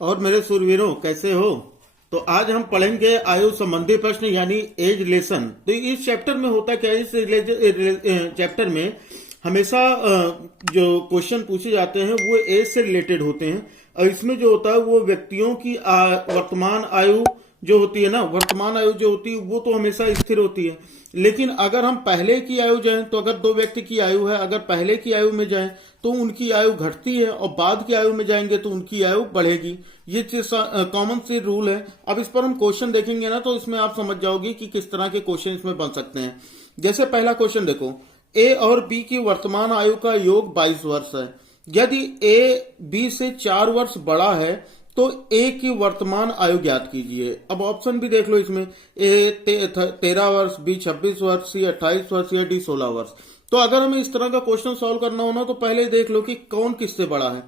और मेरे सूरवीरों कैसे हो। तो आज हम पढ़ेंगे आयु संबंधी प्रश्न यानी एज रिलेशन। तो इस चैप्टर में होता क्या है, इस चैप्टर में हमेशा जो क्वेश्चन पूछे जाते हैं वो एज से रिलेटेड होते हैं। और इसमें जो होता है वो व्यक्तियों की वर्तमान आयु जो होती है ना, वर्तमान आयु जो होती है वो तो हमेशा स्थिर होती है। लेकिन अगर हम पहले की आयु जाएं, तो अगर दो व्यक्ति की आयु है, अगर पहले की आयु में जाएं तो उनकी आयु घटती है और बाद की आयु में जाएंगे तो उनकी आयु बढ़ेगी। ये चीज कॉमन सी रूल है। अब इस पर हम क्वेश्चन देखेंगे ना, तो इसमें आप समझ जाओगे कि किस तरह के क्वेश्चन इसमें बन सकते हैं। जैसे पहला क्वेश्चन देखो, ए और बी की वर्तमान आयु का योग 22 वर्ष है। यदि ए बी से 4 वर्ष बड़ा है तो ए की वर्तमान आयु ज्ञात कीजिए। अब ऑप्शन भी देख लो इसमें, ए 13 वर्ष, बी 26 वर्ष, सी 28 वर्ष या डी 16 वर्ष। तो अगर हमें इस तरह का क्वेश्चन सॉल्व करना हो ना, तो पहले देख लो कि कौन किससे बड़ा है।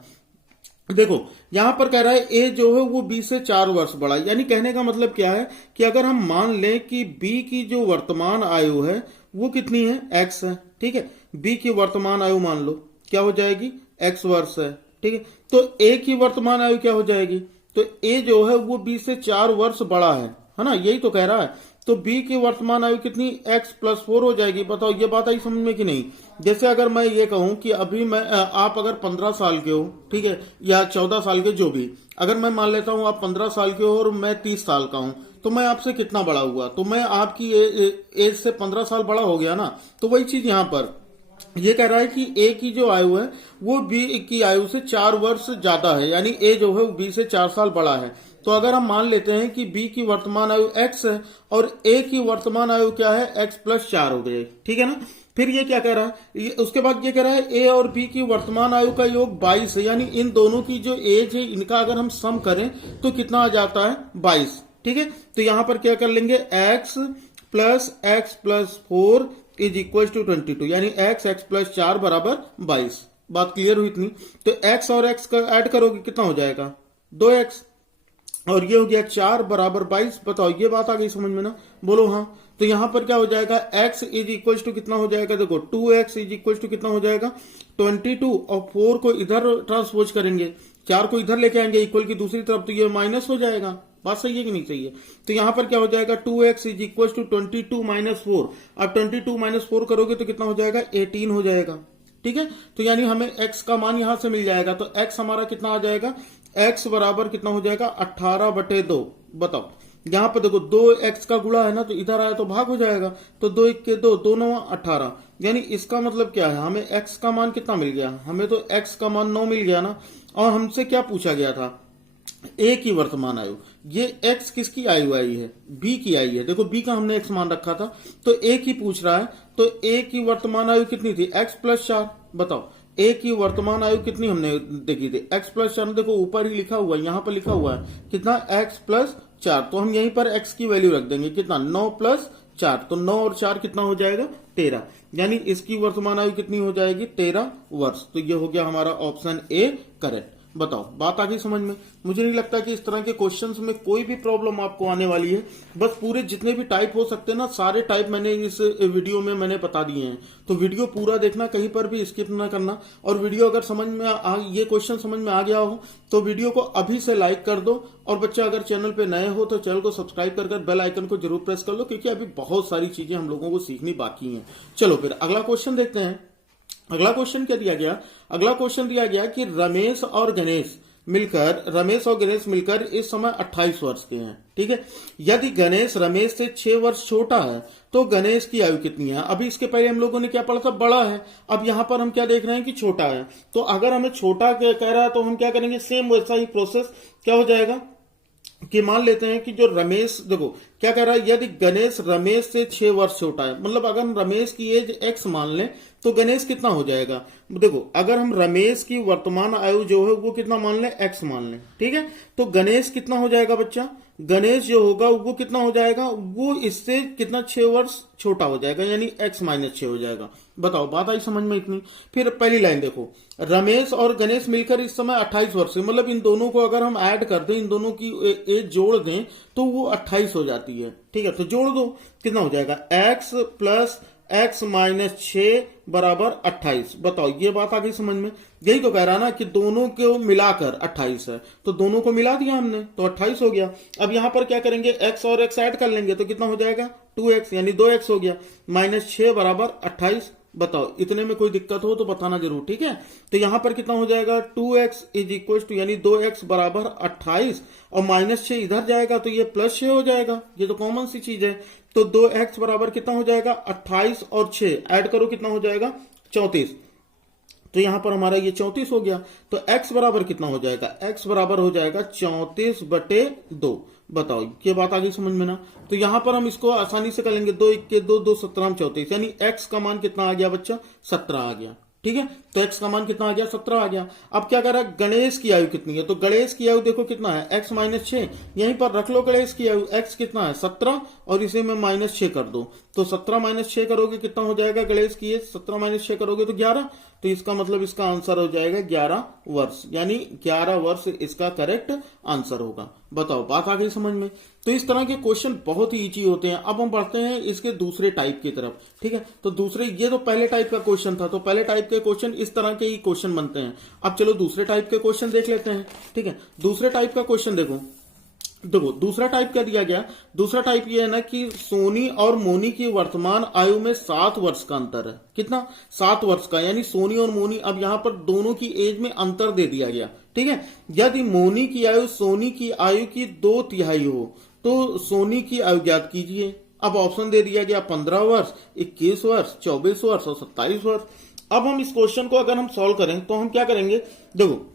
देखो यहां पर कह रहा है ए जो है वो बी से 4 वर्ष बड़ा है। यानी कहने का मतलब क्या है कि अगर हम मान लें कि बी की जो वर्तमान आयु है वो कितनी है, एक्स है। ठीक है, बी की वर्तमान आयु मान लो क्या हो जाएगी, एक्स वर्ष है। ठीक है, तो ए की वर्तमान आयु क्या हो जाएगी, तो ए जो है वो बी से 4 वर्ष बड़ा है ना, यही तो कह रहा है। तो बी की वर्तमान आयु कितनी, एक्स प्लस 4 हो जाएगी। बताओ ये बात आई समझ में कि नहीं। जैसे अगर मैं ये कहूं कि अभी मैं आप अगर 15 साल के हो, ठीक है, या 14 साल के, जो भी, अगर मैं मान लेता हूं आप 15 साल के हो और मैं 30 साल का हूं, तो मैं आपसे कितना बड़ा हुआ, तो मैं आपकी एज से 15 साल बड़ा हो गया ना। तो वही चीज यहां पर ये कह रहा है कि ए की जो आयु है वो बी की आयु से 4 वर्ष ज्यादा है, यानी ए जो है वो बी से 4 साल बड़ा है। तो अगर हम मान लेते हैं कि बी की वर्तमान आयु एक्स है और ए की वर्तमान आयु क्या है, एक्स प्लस 4 हो गई। ठीक है ना। फिर ये क्या कह रहा है, उसके बाद ये कह रहा है ए और बी की वर्तमान आयु का योग 22 है, यानी इन दोनों की जो एज है इनका अगर हम सम करें तो कितना आ जाता है, 22। ठीक है, तो यहां पर क्या कर लेंगे, x plus 4 is equal to 22, यानी एक्स प्लस 4 बराबर 22। बात क्लियर हुई इतनी। तो एक्स और एक्स का ऐड करोगे कितना हो जाएगा, 2x, और ये हो गया 4 बराबर 22। बताओ ये बात आ गई समझ में ना, बोलो हाँ। तो यहां पर क्या हो जाएगा, x इज इक्वल टू कितना हो जाएगा, देखो 2x इज इक्वल टू कितना हो जाएगा, 22, और 4 को इधर ट्रांसपोज करेंगे, 4 को इधर लेके आएंगे इक्वल की दूसरी तरफ, तो ये माइनस हो जाएगा। बात सही है कि नहीं सही है। तो यहां पर क्या हो जाएगा, 2x is equal to 22 minus 4। अब 22 माइनस 4 करोगे तो कितना हो जाएगा, 18 हो जाएगा। ठीक है, तो यानी हमें x का मान यहां से मिल जाएगा। तो x हमारा कितना आ जाएगा, x बराबर कितना हो जाएगा, 18/2। बताओ यहां पर देखो 2x का गुणा है ना, तो इधर आया तो भाग हो जाएगा। तो 2 1 के 2, 2 9 18, यानी इसका मतलब क्या है, हमें x का मान कितना मिल गया, हमें तो x का मान 9 मिल गया ना। और हमसे क्या पूछा गया था, ए की वर्तमान आयु। ये एक्स किसकी आयु आई है, बी की आई है। देखो बी का हमने एक्स मान रखा था, तो ए की पूछ रहा है। तो ए की वर्तमान आयु कितनी थी, एक्स प्लस 4। बताओ ए की वर्तमान आयु कितनी हमने देखी थी, एक्स प्लस 4। देखो ऊपर ही लिखा हुआ है, यहां पर लिखा हुआ है कितना, एक्स प्लस 4। तो हम यहीं पर एक्स की वैल्यू रख देंगे कितना, 9 प्लस 4। तो 9 और 4 कितना हो जाएगा, 13। यानी इसकी वर्तमान आयु कितनी हो जाएगी, 13 वर्ष। तो ये हो गया हमारा ऑप्शन ए करेक्ट। बताओ बात आ गई समझ में। मुझे नहीं लगता कि इस तरह के क्वेश्चंस में कोई भी प्रॉब्लम आपको आने वाली है। बस पूरे जितने भी टाइप हो सकते हैं ना, सारे टाइप मैंने इस वीडियो में मैंने बता दिए हैं। तो वीडियो पूरा देखना, कहीं पर भी स्किप ना करना। और वीडियो अगर समझ में ये क्वेश्चन समझ में आ गया हो तो वीडियो को अभी से लाइक कर दो। और बच्चा अगर चैनल पे नए हो तो चैनल को सब्सक्राइब कर बेल आइकन को जरूर प्रेस कर लो, क्योंकि अभी बहुत सारी चीजें हम लोगों को सीखनी बाकी है। चलो फिर अगला क्वेश्चन देखते हैं। अगला क्वेश्चन क्या दिया गया, अगला क्वेश्चन दिया गया कि रमेश और गणेश मिलकर इस समय 28 वर्ष के हैं। ठीक है, यदि गणेश रमेश से 6 वर्ष छोटा है तो गणेश की आयु कितनी है। अभी इसके पहले हम लोगों ने क्या पढ़ा था, बड़ा है। अब यहां पर हम क्या देख रहे हैं कि छोटा है। तो अगर हमें छोटा कह रहा है तो हम क्या करेंगे, सेम वैसा ही प्रोसेस क्या हो जाएगा कि मान लेते हैं कि जो रमेश, देखो क्या कह रहा है, यदि गणेश रमेश से 6 वर्ष छोटा है, मतलब अगर हम रमेश की एज एक्स मान लें तो गणेश कितना हो जाएगा। देखो अगर हम रमेश की वर्तमान आयु जो है वो कितना मान लें, एक्स मान लें। ठीक है, तो गणेश कितना हो जाएगा बच्चा, गणेश जो होगा वो कितना हो जाएगा, वो इससे कितना 6 वर्ष छोटा हो जाएगा, यानी x माइनस 6 हो जाएगा। बताओ बात आई समझ में इतनी। फिर पहली लाइन देखो, रमेश और गणेश मिलकर इस समय 28 वर्ष है, मतलब इन दोनों को अगर हम ऐड कर दें, इन दोनों की एज जोड़ दें तो वो 28 हो जाती है। ठीक है, तो जोड़ दो, कितना हो जाएगा, x प्लस x माइनस 6 बराबर 28। बताओ ये बात आ गई समझ में। यही तो कह रहा ना कि दोनों को मिलाकर 28 है, तो दोनों को मिला दिया हमने तो 28 हो गया। अब यहां पर क्या करेंगे, x और x ऐड कर लेंगे तो कितना हो जाएगा 2x, यानी 2x हो गया। माइनस 6 बराबर 28। बताओ इतने में कोई दिक्कत हो तो बताना जरूर, ठीक है। तो यहां पर कितना हो जाएगा 2x इज इक्वल टू, यानी 2x बराबर 28 और माइनस 6 इधर जाएगा तो ये प्लस 6 हो जाएगा, ये तो कॉमन सी चीज है। तो 2x बराबर कितना हो जाएगा 28 और 6 ऐड करो कितना हो जाएगा 34। तो यहां पर हमारा ये 34 हो गया। तो x बराबर कितना हो जाएगा, x बराबर हो जाएगा 34/2। बताओ ये बात आ गई समझ में ना। तो यहां पर हम इसको आसानी से कर लेंगे, 2 1 2 2 17 34, यानी x का मान कितना आ गया बच्चा 17 आ गया, ठीक है। तो x का मान कितना आ गया 17 आ गया। अब क्या कर रहा है, गणेश की आयु कितनी है, तो गणेश की आयु देखो कितना है x माइनस 6, यहीं पर रख लो गणेश की आयु, x कितना है 17 और इसे में माइनस 6 कर दो। तो 17 माइनस 6 करोगे कितना हो जाएगा गणेश की एज, 17 माइनस 6 करोगे तो 11। तो इसका मतलब इसका आंसर हो जाएगा 11 वर्ष, यानी 11 वर्ष इसका करेक्ट आंसर होगा। बताओ बात आ गई समझ में। तो इस तरह के क्वेश्चन बहुत ही इजी होते हैं। अब हम बढ़ते हैं इसके दूसरे टाइप की तरफ, ठीक है। तो दूसरे, ये तो पहले टाइप का क्वेश्चन था, तो पहले टाइप के क्वेश्चन इस तरह के ही क्वेश्चन बनते हैं। अब चलो दूसरे टाइप के क्वेश्चन देख लेते हैं, ठीक है। दूसरे टाइप का क्वेश्चन देखो दूसरा टाइप क्या दिया गया। दूसरा टाइप ये है ना कि सोनी और मोनी की वर्तमान आयु में 7 वर्ष का अंतर है। कितना 7 वर्ष का, यानी सोनी और मोनी, अब यहां पर दोनों की एज में अंतर दे दिया गया, ठीक है। यदि मोनी की आयु सोनी की आयु की 2/3 हो तो सोनी की आयु ज्ञात कीजिए। अब ऑप्शन दे दिया गया 15 वर्ष, 21 वर्ष, 24 वर्ष और 27 वर्ष। अब हम इस क्वेश्चन को अगर हम सॉल्व करें तो हम क्या करेंगे, देखो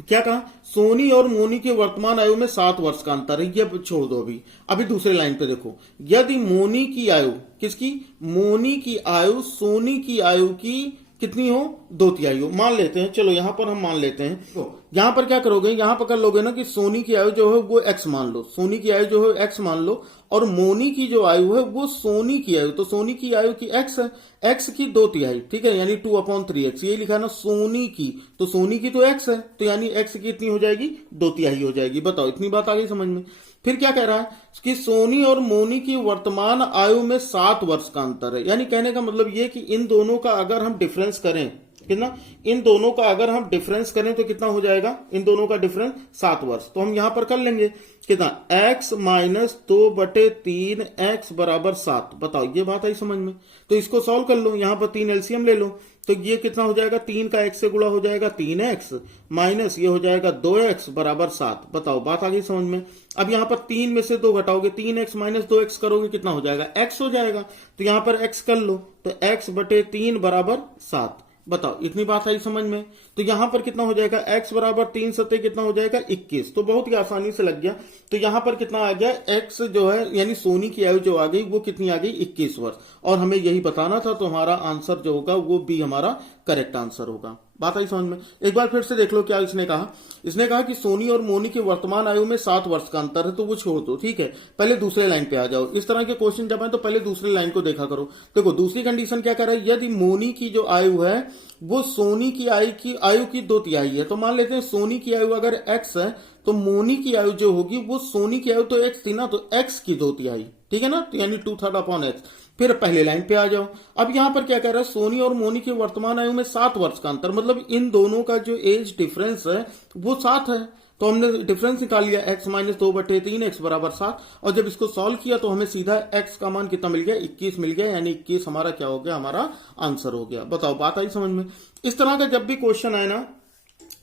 क्या कहा, सोनी और मोनी की वर्तमान आयु में 7 वर्ष का अंतर है, ये छोड़ दो अभी दूसरे लाइन पे देखो। यदि मोनी की आयु, किसकी, मोनी की आयु सोनी की आयु की कितनी हो 2/3 हो, मान लेते हैं, चलो यहां पर हम मान लेते हैं। तो यहां पर क्या करोगे, यहां पर कर लोगे ना कि सोनी की आयु जो है वो x मान लो, सोनी की आयु जो है x मान लो, और मोनी की जो आयु है वो सोनी की आयु, तो सोनी की आयु की x है, x की 2/3, ठीक है, यानी 2/3x, ये लिखा है ना सोनी की, तो सोनी की तो x है, तो यानी x की इतनी हो जाएगी 2/3 हो जाएगी। बताओ इतनी बात आ गई समझ में। फिर क्या कह रहा है कि सोनी और मोनी की वर्तमान आयु में 7 वर्ष का अंतर है, यानी कहने का मतलब ये कि इन दोनों का अगर हम डिफरेंस करें, कितना, इन दोनों का अगर हम डिफरेंस करें तो कितना हो जाएगा, इन दोनों का डिफरेंस 7 वर्ष। तो हम यहां पर कर लेंगे कितना, x माइनस 2/3 x बराबर 7। बताओ ये बात आई समझ में। तो इसको सॉल्व कर लो, यहां पर 3 एलसीएम ले लो, तो ये कितना हो जाएगा, 3 का x से गुणा हो जाएगा 3x माइनस ये हो जाएगा 2x बराबर 7। बताओ बात आ गई समझ में। अब यहां पर 3 में से 2 घटाओगे, 3x माइनस 2x करोगे कितना हो जाएगा, x हो जाएगा। तो यहां पर x कर लो, तो x/3 बराबर 7। बताओ इतनी बात आई समझ में। तो यहां पर कितना हो जाएगा, x बराबर 3 सत्ते कितना हो जाएगा 21। तो बहुत ही आसानी से लग गया। तो यहां पर कितना आ गया, x जो है यानी सोनी की आयु जो आ गई वो कितनी आ गई 21 वर्ष, और हमें यही बताना था, तो हमारा आंसर जो होगा वो भी हमारा करेक्ट आंसर होगा। बात आई समझ में। एक बार फिर से देख लो क्या इसने कहा। इसने कहा कि सोनी और मोनी की वर्तमान आयु में 7 वर्ष का अंतर है, तो वो छोड़ दो, ठीक है। पहले दूसरे लाइन पे आ जाओ। इस तरह के क्वेश्चन जब है तो पहले दूसरे लाइन को देखा करो। देखो दूसरी कंडीशन क्या कर रहा है, यदि मोनी की जो आयु है वो सोनी की आयु की 2/3 है, तो मान लेते हैं सोनी की आयु अगर x है तो मोनी की आयु जो होगी वो सोनी की आयु तो x थी ना, तो x की 2/3, ठीक है ना, तो यानी 2/3/x। फिर पहले लाइन पे आ जाओ। अब यहां पर क्या कह रहा है, सोनी और मोनी की वर्तमान आयु में 7 वर्ष का अंतर, मतलब इन दोनों का जो एज डिफरेंस है वो 7 है। तो हमने डिफरेंस निकाल लिया, x माइनस 2/3 x बराबर 7, और जब इसको सॉल्व किया तो हमें सीधा x का मान कितना मिल गया, 21 मिल गया, यानी 21 हमारा क्या हो गया, हमारा आंसर हो गया। बताओ बात आई समझ में। इस तरह का जब भी क्वेश्चन आए ना,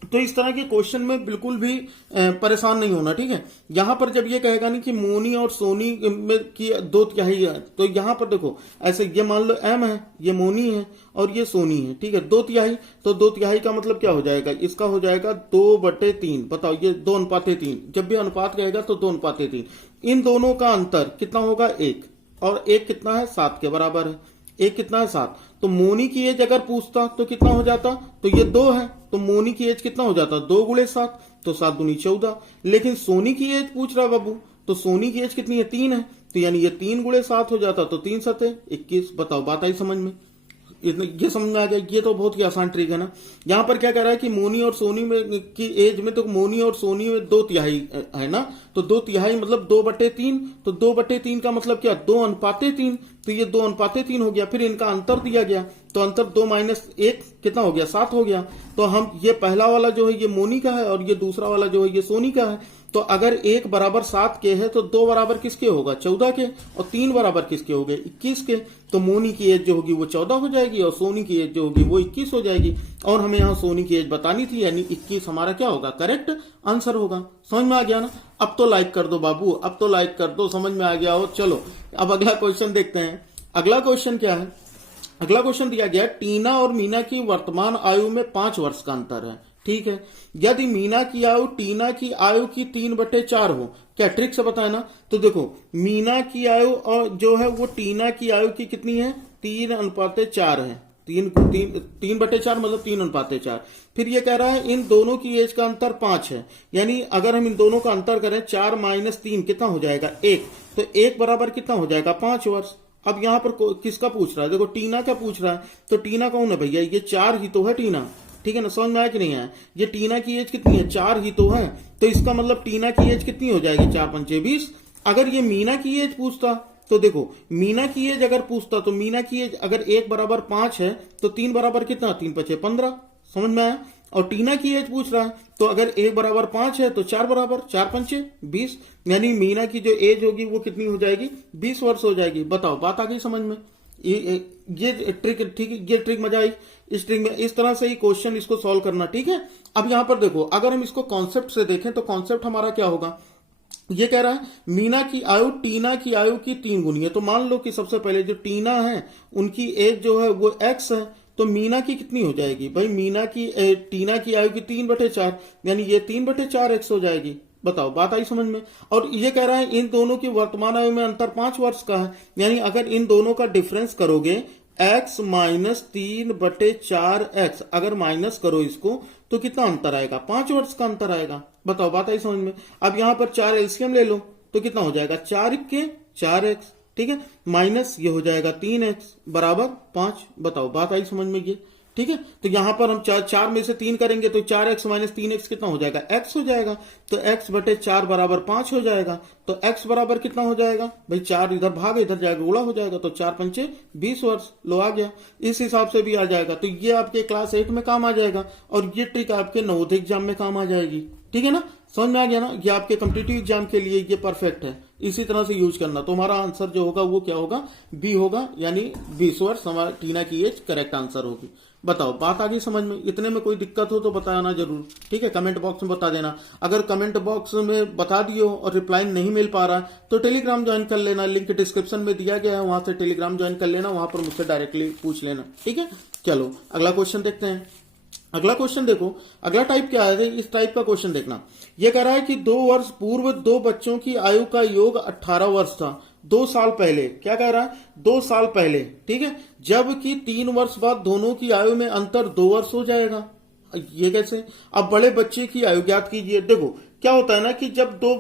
तो इस तरह के क्वेश्चन में बिल्कुल भी परेशान नहीं होना, ठीक है। यहां पर जब ये कहेगा नहीं कि मोनी और सोनी में की 2/3 है, तो यहां पर देखो ऐसे, ये मान लो m है, ये मोनी है और ये सोनी है, ठीक है, 2/3, तो 2/3 का मतलब क्या हो जाएगा, इसका हो जाएगा 2/3। बताओ ये 2:3, जब भी अनुपात रहेगा तो 2:3। इन दोनों का अंतर कितना होगा 1, और 1 कितना है 7 के बराबर है, 1 कितना है 7। तो मोनी की एज अगर पूछता तो कितना हो जाता, तो ये 2 है, तो मोनी की एज कितना हो जाता 2 × 7, तो 7 दूनी 14। लेकिन सोनी की एज पूछ रहा बाबू, तो सोनी की एज कितनी है 3 है, तो यानी ये 3 × 7 हो जाता, तो 3 7 21। बताओ बात आई समझ में। ये समझ में आ गया। ये तो बहुत ही आसान ट्रिक है ना। यहाँ पर क्या कह रहा है कि मोनी और सोनी में की एज में, तो मोनी और सोनी में 2/3 है ना, तो 2/3 मतलब 2/3, तो 2/3 का मतलब क्या 2:3, तो ये 2:3 हो गया। फिर इनका अंतर दिया गया, तो अंतर 2 माइनस 1 कितना हो गया, 7 हो गया। तो हम ये पहला वाला जो है ये मोनी का है और ये दूसरा वाला जो है ये सोनी का है। तो अगर 1 बराबर 7 के है तो 2 बराबर किसके होगा, 14 के, और 3 बराबर किसके हो गए, 21 के। तो मोनी की एज जो होगी वो 14 हो जाएगी और सोनी की एज जो होगी वो 21 हो जाएगी। और हमें यहाँ सोनी की एज बतानी थी, यानी 21 हमारा क्या होगा, करेक्ट आंसर होगा। समझ में आ गया ना? अब तो लाइक कर दो बाबू, अब तो लाइक कर दो, समझ में आ गया हो। चलो अब अगला क्वेश्चन देखते हैं। अगला क्वेश्चन क्या है? अगला क्वेश्चन दिया गया, टीना और मीना की वर्तमान आयु में 5 वर्ष का अंतर है। ठीक है, यदि मीना की आयु टीना की आयु की 3/4 हो, क्या ट्रिक से बताए ना? तो देखो, मीना की आयु और जो है वो टीना की आयु की कितनी है, 3:4 है। 3/4 मतलब 3:4। फिर ये कह रहा है इन दोनों की एज का अंतर 5 है, यानी अगर हम इन दोनों का अंतर करें 4 माइनस 3 कितना हो जाएगा, 1। तो 1 बराबर कितना हो जाएगा, 5 वर्ष। अब यहाँ पर किसका पूछ रहा है, देखो टीना का पूछ रहा है। तो टीना कौन है भैया, ये 4 ही तो है टीना। ठीक है ना, समझ में आया कि नहीं आया? ये टीना की एज कितनी है, 4 ही तो है। तो इसका मतलब टीना की एज कितनी हो जाएगी, 4 पंचे 20। अगर ये मीना की एज पूछता तो देखो, मीना की एज अगर पूछता तो मीना की एज अगर 1 बराबर 5 है तो 3 बराबर कितना, 3 पंचे 15। समझ में आया? और टीना की एज पूछ रहा है, तो अगर 1 बराबर 5 है तो 4 बराबर 4 पंचे 20, यानी मीना की जो एज होगी वो कितनी हो जाएगी, 20 वर्ष हो जाएगी। बताओ, बात आ गई समझ में? ये ट्रिक, ठीक है, ये ट्रिक मजा आई। इस ट्रिक में इस तरह से ही क्वेश्चन इसको सॉल्व करना। ठीक है, अब यहां पर देखो, अगर हम इसको कॉन्सेप्ट से देखें तो कॉन्सेप्ट हमारा क्या होगा, ये कह रहा है मीना की आयु टीना की आयु की 3 गुनी है। तो मान लो कि सबसे पहले जो टीना है उनकी एज जो है वो x है, तो मीना की कितनी हो जाएगी भाई, मीना की टीना की आयु की 3/4, यानी ये 3/4 x हो जाएगी। बताओ, बात आई समझ में? और ये कह रहा है इन दोनों की वर्तमान आयु में अंतर 5 वर्ष का है, यानी अगर इन दोनों का डिफरेंस करोगे x माइनस 3/4x, अगर माइनस करो इसको तो कितना अंतर आएगा, 5 वर्ष का अंतर आएगा। बताओ, बात आई समझ में? अब यहां पर 4 एलसीएम ले लो तो कितना हो जाएगा, 4 के 4x। ठीक है, माइनस ये हो जाएगा 3x बराबर 5। बताओ, बात आई समझ में ये? ठीक है, तो यहां पर हम 4 में से 3 करेंगे तो 4x माइनस 3x कितना हो जाएगा, x हो जाएगा। तो x/4 बराबर 5 हो जाएगा। तो x बराबर कितना हो जाएगा भाई, 4 इधर भाग इधर जाएगा, गुणा हो जाएगा, तो 4 पंचे 20 वर्ष। लो आ गया, इस हिसाब से भी आ जाएगा। तो ये आपके क्लास 8 में काम आ जाएगा और ये ट्रिक आपके नवोदय एग्जाम में काम आ जाएगी। ठीक है ना, समझ में आ गया ना? ये आपके कॉम्पिटिटिव एग्जाम के लिए ये परफेक्ट है, इसी तरह से यूज करना। तो हमारा आंसर जो होगा वो क्या होगा, बी होगा, यानी 20 वर्ष हमारा टीना की एज करेक्ट आंसर होगी। बताओ, बात आ गई समझ में? इतने में कोई दिक्कत हो तो बताना जरूर। ठीक है, कमेंट बॉक्स में बता देना। अगर कमेंट बॉक्स में बता दियो और रिप्लाई नहीं मिल पा रहा तो टेलीग्राम ज्वाइन कर लेना, लिंक डिस्क्रिप्शन में दिया गया है, वहां से टेलीग्राम ज्वाइन कर लेना, वहां पर मुझसे डायरेक्टली पूछ लेना। ठीक है, चलो अगला क्वेश्चन देखते हैं। अगला क्वेश्चन देखो, अगला टाइप क्या है, इस टाइप का क्वेश्चन देखना। यह कह रहा है कि 2 वर्ष पूर्व 2 बच्चों की आयु का योग 18 वर्ष था। 2 साल पहले, क्या कह रहा है, 2 साल पहले, ठीक है, जबकि 3 वर्ष बाद दोनों की आयु में अंतर 2 वर्ष हो जाएगा। ये कैसे? अब बड़े बच्चे की आयु ज्ञात कीजिए। देखो क्या होता है ना कि जब 2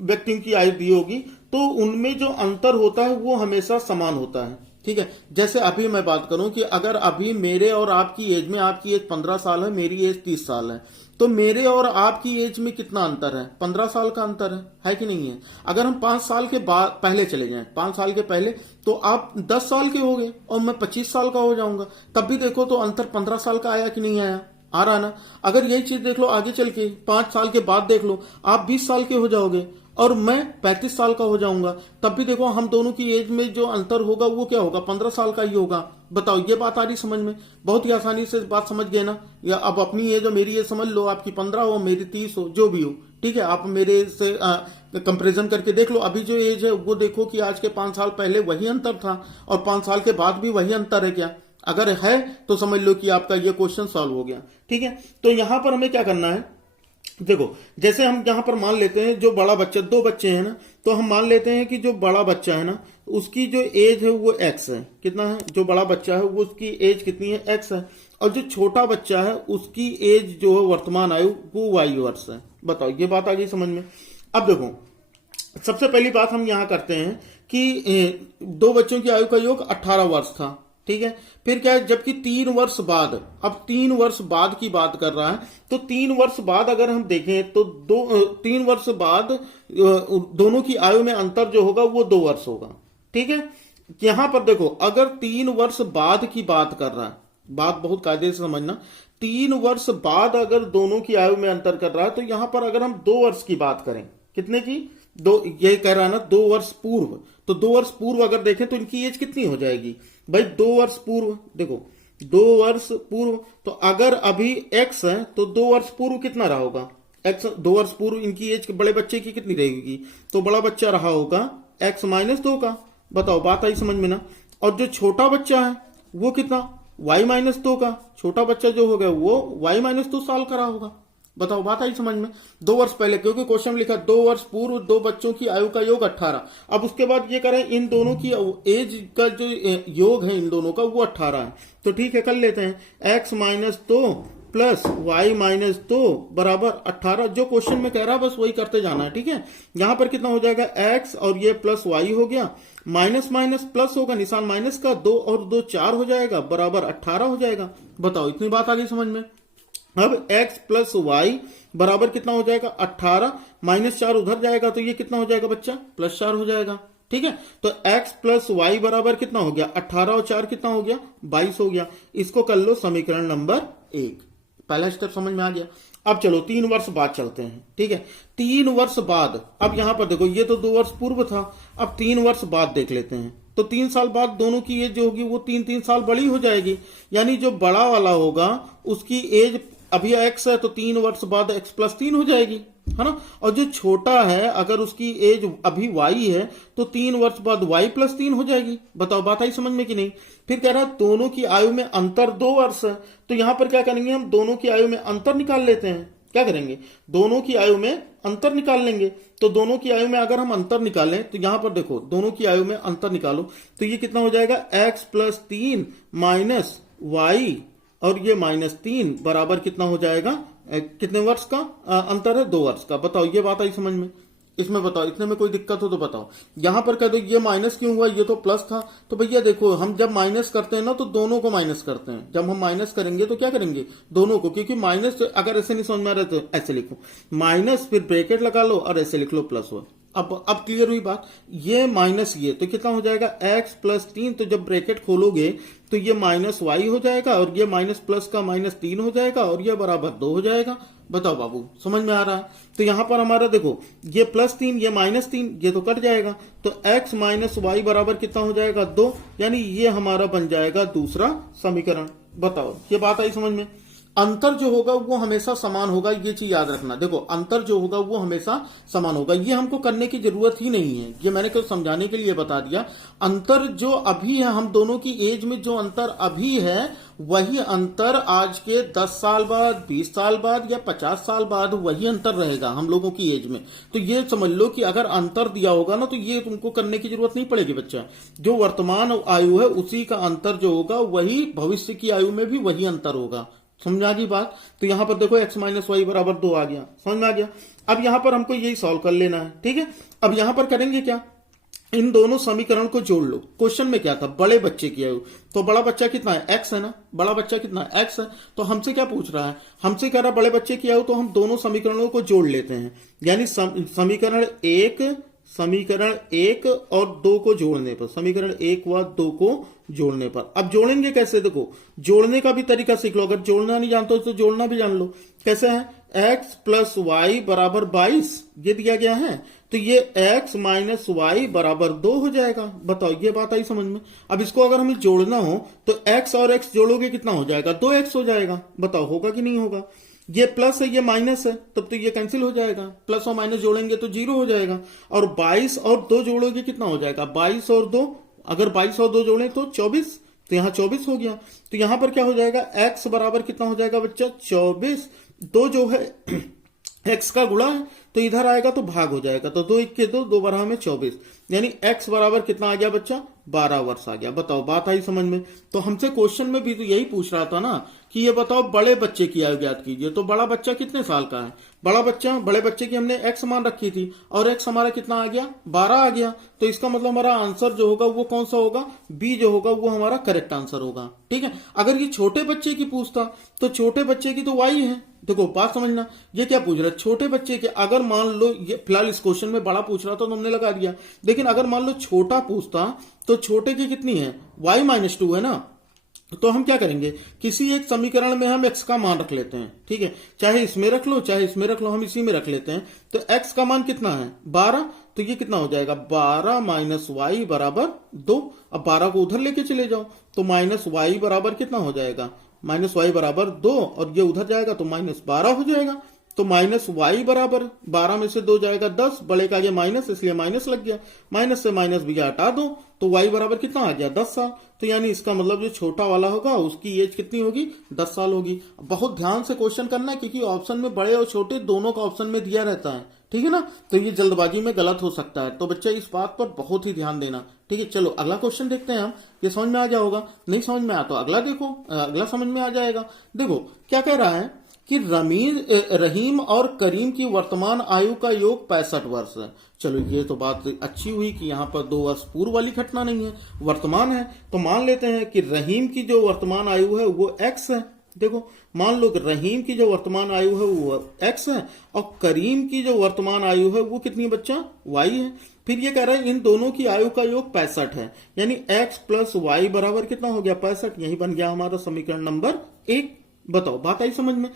व्यक्तियों की आयु दी होगी तो उनमें जो अंतर होता है वो हमेशा समान होता है। ठीक है, जैसे अभी मैं बात करूं कि अगर अभी मेरे और आपकी एज में, आपकी एज 15 साल है, मेरी एज 30 साल है, तो मेरे और आपकी एज में कितना अंतर है, 15 साल का अंतर है कि नहीं है? अगर हम 5 साल के बाद पहले चले जाएं, 5 साल के पहले, तो आप 10 साल के हो गए और मैं 25 साल का हो जाऊंगा, तब भी देखो तो अंतर 15 साल का आया कि नहीं आया? आ रहा ना? अगर यही चीज देख लो आगे चल के, 5 साल के बाद देख लो, आप 20 साल के हो जाओगे और मैं 35 साल का हो जाऊंगा, तब भी देखो हम दोनों की एज में जो अंतर होगा वो क्या होगा, 15 साल का ही होगा। बताओ, ये बात आ रही समझ में? बहुत ही आसानी से बात समझ गए ना? या अब अपनी एज और मेरी एज समझ लो, आपकी 15 हो, मेरी 30 हो, जो भी हो, ठीक है, आप मेरे से कंपेरिजन करके देख लो। अभी जो एज है वो देखो कि आज के 5 साल पहले वही अंतर था और 5 साल के बाद भी वही अंतर है क्या? अगर है तो समझ लो कि आपका ये क्वेश्चन सॉल्व हो गया। ठीक है, तो यहां पर हमें क्या करना है, देखो जैसे हम यहां पर मान लेते हैं जो बड़ा बच्चा, 2 बच्चे हैं ना, तो हम मान लेते हैं कि जो बड़ा बच्चा है ना उसकी जो एज है वो x है। कितना है? जो बड़ा बच्चा है वो उसकी एज कितनी है, x है, और जो छोटा बच्चा है उसकी एज जो है वर्तमान आयु वो y वर्ष है। बताओ, ये बात आ गई समझ में? अब देखो, सबसे पहली बात हम यहां करते हैं कि 2 बच्चों की आयु का योग 18 वर्ष था। ठीक है, फिर क्या है, जबकि 3 वर्ष बाद, अब 3 वर्ष बाद की बात कर रहा है, तो 3 वर्ष बाद अगर हम देखें तो 3 वर्ष बाद दोनों की आयु में अंतर जो होगा वो 2 वर्ष होगा। ठीक है, यहां पर देखो, अगर 3 वर्ष बाद की बात कर रहा है, बात बहुत कायदे से समझना, 3 वर्ष बाद अगर दोनों की आयु में अंतर कर रहा है, तो यहां पर अगर हम 2 वर्ष की बात करें, कितने की, दो, ये कह रहा है ना 2 वर्ष पूर्व, तो 2 वर्ष पूर्व अगर देखें तो इनकी एज कितनी हो जाएगी भाई, 2 वर्ष पूर्व, देखो 2 वर्ष पूर्व, तो अगर अभी एक्स है तो 2 वर्ष पूर्व कितना रहा होगा एक्स, 2 वर्ष पूर्व इनकी एज बड़े बच्चे की कितनी रहेगी, तो बड़ा बच्चा रहा होगा x-2 का। बताओ बात आई समझ में ना। और जो छोटा बच्चा है वो कितना, y-2 का, छोटा बच्चा जो होगा वो y-2 साल का रहा होगा। बताओ बात आई समझ में। 2 वर्ष पहले, क्योंकि क्वेश्चन में लिखा 2 वर्ष पूर्व 2 बच्चों की आयु का योग 18। अब उसके बाद ये करें इन दोनों की एज का जो योग है इन दोनों का वो 18 है। तो ठीक है, कर लेते हैं x-2 प्लस y-2 बराबर 18। जो क्वेश्चन में कह रहा है बस वही करते जाना है, ठीक है। यहां पर कितना हो जाएगा, x और ये प्लस y हो गया, माइनस माइनस प्लस होगा, निशान माइनस का, 2 और 2 4 हो जाएगा, बराबर 18 हो जाएगा। बताओ इतनी बात आ गई समझ में। अब x प्लस वाई बराबर कितना हो जाएगा, 18, -4 उधर जाएगा तो ये कितना हो जाएगा बच्चा, +4 हो जाएगा, ठीक है। तो x प्लस वाई बराबर कितना हो गया, 18 और 4 कितना हो गया, 22 हो गया। इसको कर लो समीकरण नंबर 1। पहला स्टेप समझ में आ गया। अब चलो 3 वर्ष बाद चलते हैं, ठीक है। 3 वर्ष बाद, अब यहां पर देखो ये तो 2 वर्ष पूर्व था, अब 3 वर्ष बाद देख लेते हैं। तो 3 साल बाद दोनों की एज जो होगी वो 3-3 साल बड़ी हो जाएगी, यानी जो बड़ा वाला होगा उसकी एज अभी x है तो 3 वर्ष बाद x प्लस 3 हो जाएगी, है ना। और जो छोटा है अगर उसकी एज अभी y है तो 3 वर्ष बाद y प्लस 3 हो जाएगी। बताओ बात आई समझ में कि नहीं। फिर कह रहा है दोनों की आयु में अंतर 2 वर्ष है, तो यहां पर क्या करेंगे, हम दोनों की आयु में अंतर निकाल लेते हैं। क्या करेंगे, दोनों की आयु में अंतर निकाल लेंगे। तो दोनों की आयु में अगर हम अंतर निकालें तो यहां पर देखो दोनों की आयु में अंतर निकालो तो ये कितना हो जाएगा, x प्लस 3 माइनस वाई और ये -3 बराबर कितना हो जाएगा, कितने वर्ष का अंतर है, 2 वर्ष का। बताओ ये बात आई समझ में। इसमें बताओ, इतने में कोई दिक्कत हो तो बताओ। यहां पर कह दो ये माइनस क्यों हुआ, ये तो प्लस था। तो भैया देखो हम जब माइनस करते हैं ना तो दोनों को माइनस करते हैं। जब हम माइनस करेंगे तो क्या करेंगे, दोनों को, क्योंकि माइनस अगर ऐसे नहीं समझ में आ रहा तो ऐसे लिखो माइनस, फिर ब्रैकेट लगा लो और ऐसे लिख लो प्लस हुआ। अब क्लियर हुई बात। ये माइनस ये तो कितना हो जाएगा, x प्लस 3, तो जब ब्रैकेट खोलोगे तो ये माइनस वाई हो जाएगा और ये माइनस प्लस का -3 हो जाएगा और ये बराबर 2 हो जाएगा। बताओ बाबू समझ में आ रहा है। तो यहां पर हमारा देखो ये +3 ये -3 ये तो कट जाएगा, तो x माइनस वाई बराबर कितना हो जाएगा, 2, यानी ये हमारा बन जाएगा दूसरा समीकरण। बताओ ये बात आई समझ में। अंतर जो होगा वो हमेशा समान होगा, ये चीज याद रखना। देखो अंतर जो होगा वो हमेशा समान होगा, ये हमको करने की जरूरत ही नहीं है, ये मैंने कुछ समझाने के लिए बता दिया। अंतर जो अभी है, हम दोनों की एज में जो अंतर अभी है वही अंतर आज के 10 साल बाद, 20 साल बाद या 50 साल बाद वही अंतर रहेगा हम लोगों की एज में। तो ये समझ लो कि अगर अंतर दिया होगा ना तो ये तुमको करने की जरूरत नहीं पड़ेगी बच्चा। जो वर्तमान आयु है उसी का अंतर जो होगा वही भविष्य की आयु में भी वही अंतर होगा। समझा जी बात। तो यहां पर देखो x माइनस वाई बराबर 2 आ गया, समझ में आ गया। अब यहां पर हमको यही सॉल्व कर लेना है, ठीक है। अब यहां पर करेंगे क्या, इन दोनों समीकरण को जोड़ लो। क्वेश्चन में क्या था, बड़े बच्चे की आयु, तो बड़ा बच्चा कितना है, x है ना, बड़ा बच्चा कितना है, x है। तो हमसे क्या पूछ रहा है, हमसे कह रहा है बड़े बच्चे की आयु, तो हम दोनों समीकरणों को जोड़ लेते हैं। यानी समीकरण 1 और 2 को जोड़ने पर, समीकरण 1 व 2 को जोड़ने पर। अब जोड़ेंगे कैसे, देखो जोड़ने का भी तरीका सीख लो। अगर जोड़ना नहीं जानते हो तो जोड़ना भी जान लो। कैसे है, x प्लस वाई बराबर 22 ये दिया गया है, तो ये x माइनस वाई बराबर 2 हो जाएगा। बताओ ये बात आई समझ में। अब इसको अगर हमें जोड़ना हो तो x और x जोड़ोगे कितना हो जाएगा, 2x हो जाएगा। बताओ होगा कि नहीं होगा। ये प्लस है ये माइनस है, तब तो ये कैंसिल हो जाएगा, प्लस और माइनस जोड़ेंगे तो 0 हो जाएगा। और 22 और 2 जोड़ोगे कितना हो जाएगा, 22 और 2, अगर 22 और 2 जोड़ें तो 24, तो यहाँ 24 हो गया। तो यहां पर क्या हो जाएगा, x बराबर कितना हो जाएगा बच्चा, 24। 2 जो है x का गुणा है तो इधर आएगा तो भाग हो जाएगा, तो 2 1 के 2, 2 12 में 24, यानी x बराबर कितना आ गया बच्चा, 12 वर्ष आ गया। बताओ बात आई समझ में। तो हमसे क्वेश्चन में भी तो यही पूछ रहा था ना कि ये बताओ बड़े बच्चे की आयु ज्ञात कीजिए। तो बड़ा बच्चा कितने साल का है? बड़े बच्चे की हमने एक्स मान रखी थी और एक्स हमारा कितना आ गया? 12 आ गया। तो इसका मतलब हमारा आंसर जो होगा वो कौन सा होगा? बी जो होगा वो हमारा करेक्ट आंसर होगा। ठीक है, अगर ये छोटे बच्चे की पूछता तो छोटे बच्चे की तो वाई है। देखो बात समझना, ये क्या पूछ रहा है? छोटे बच्चे के, अगर मान लो ये फिलहाल इस क्वेश्चन में बड़ा पूछ रहा था तो हमने लगा दिया, लेकिन अगर मान लो छोटा पूछता तो छोटे की कितनी है? y-2 है ना। तो हम क्या करेंगे, किसी एक समीकरण में हम x का मान रख लेते हैं। ठीक है, चाहे इसमें रख लो चाहे इसमें रख लो, हम इसी में रख लेते हैं। तो x का मान कितना है? 12। तो ये कितना हो जाएगा? 12 माइनस वाई बराबर 2। अब 12 को उधर लेके चले जाओ तो माइनस वाई बराबर कितना हो जाएगा? माइनस वाई बराबर 2, और ये उधर जाएगा तो माइनस 12 हो जाएगा। तो माइनस वाई बराबर 12 में से 2 जाएगा 10, बड़े का आगे माइनस, इसलिए माइनस लग गया। माइनस से माइनस भी हटा दो तो वाई बराबर कितना आ गया? 10 साल। तो यानी इसका मतलब जो छोटा वाला होगा उसकी एज कितनी होगी? 10 साल होगी। बहुत ध्यान से क्वेश्चन करना है क्योंकि ऑप्शन में बड़े और छोटे दोनों का ऑप्शन में दिया रहता है। ठीक है ना, तो ये जल्दबाजी में गलत हो सकता है, तो बच्चा इस बात पर बहुत ही ध्यान देना। ठीक है, चलो अगला क्वेश्चन देखते हैं हम। ये समझ में आ गया होगा, नहीं समझ में आया तो अगला देखो, अगला समझ में आ जाएगा। देखो क्या कह रहा है कि रहीम और करीम की वर्तमान आयु का योग 65 वर्ष है। चलो ये तो बात अच्छी हुई कि यहाँ पर 2 वर्ष पूर्व वाली घटना नहीं है, वर्तमान है। तो मान लेते हैं कि रहीम की जो वर्तमान आयु है वो x है। देखो मान लो कि रहीम की जो वर्तमान आयु है वो x है और करीम की जो वर्तमान आयु है वो कितनी बच्चा? y है। फिर ये कह रहा है इन दोनों की आयु का योग 65 है, यानी x प्लस वाई बराबर कितना हो गया? 65। यही बन गया हमारा समीकरण नंबर 1। बताओ बात आई समझ में?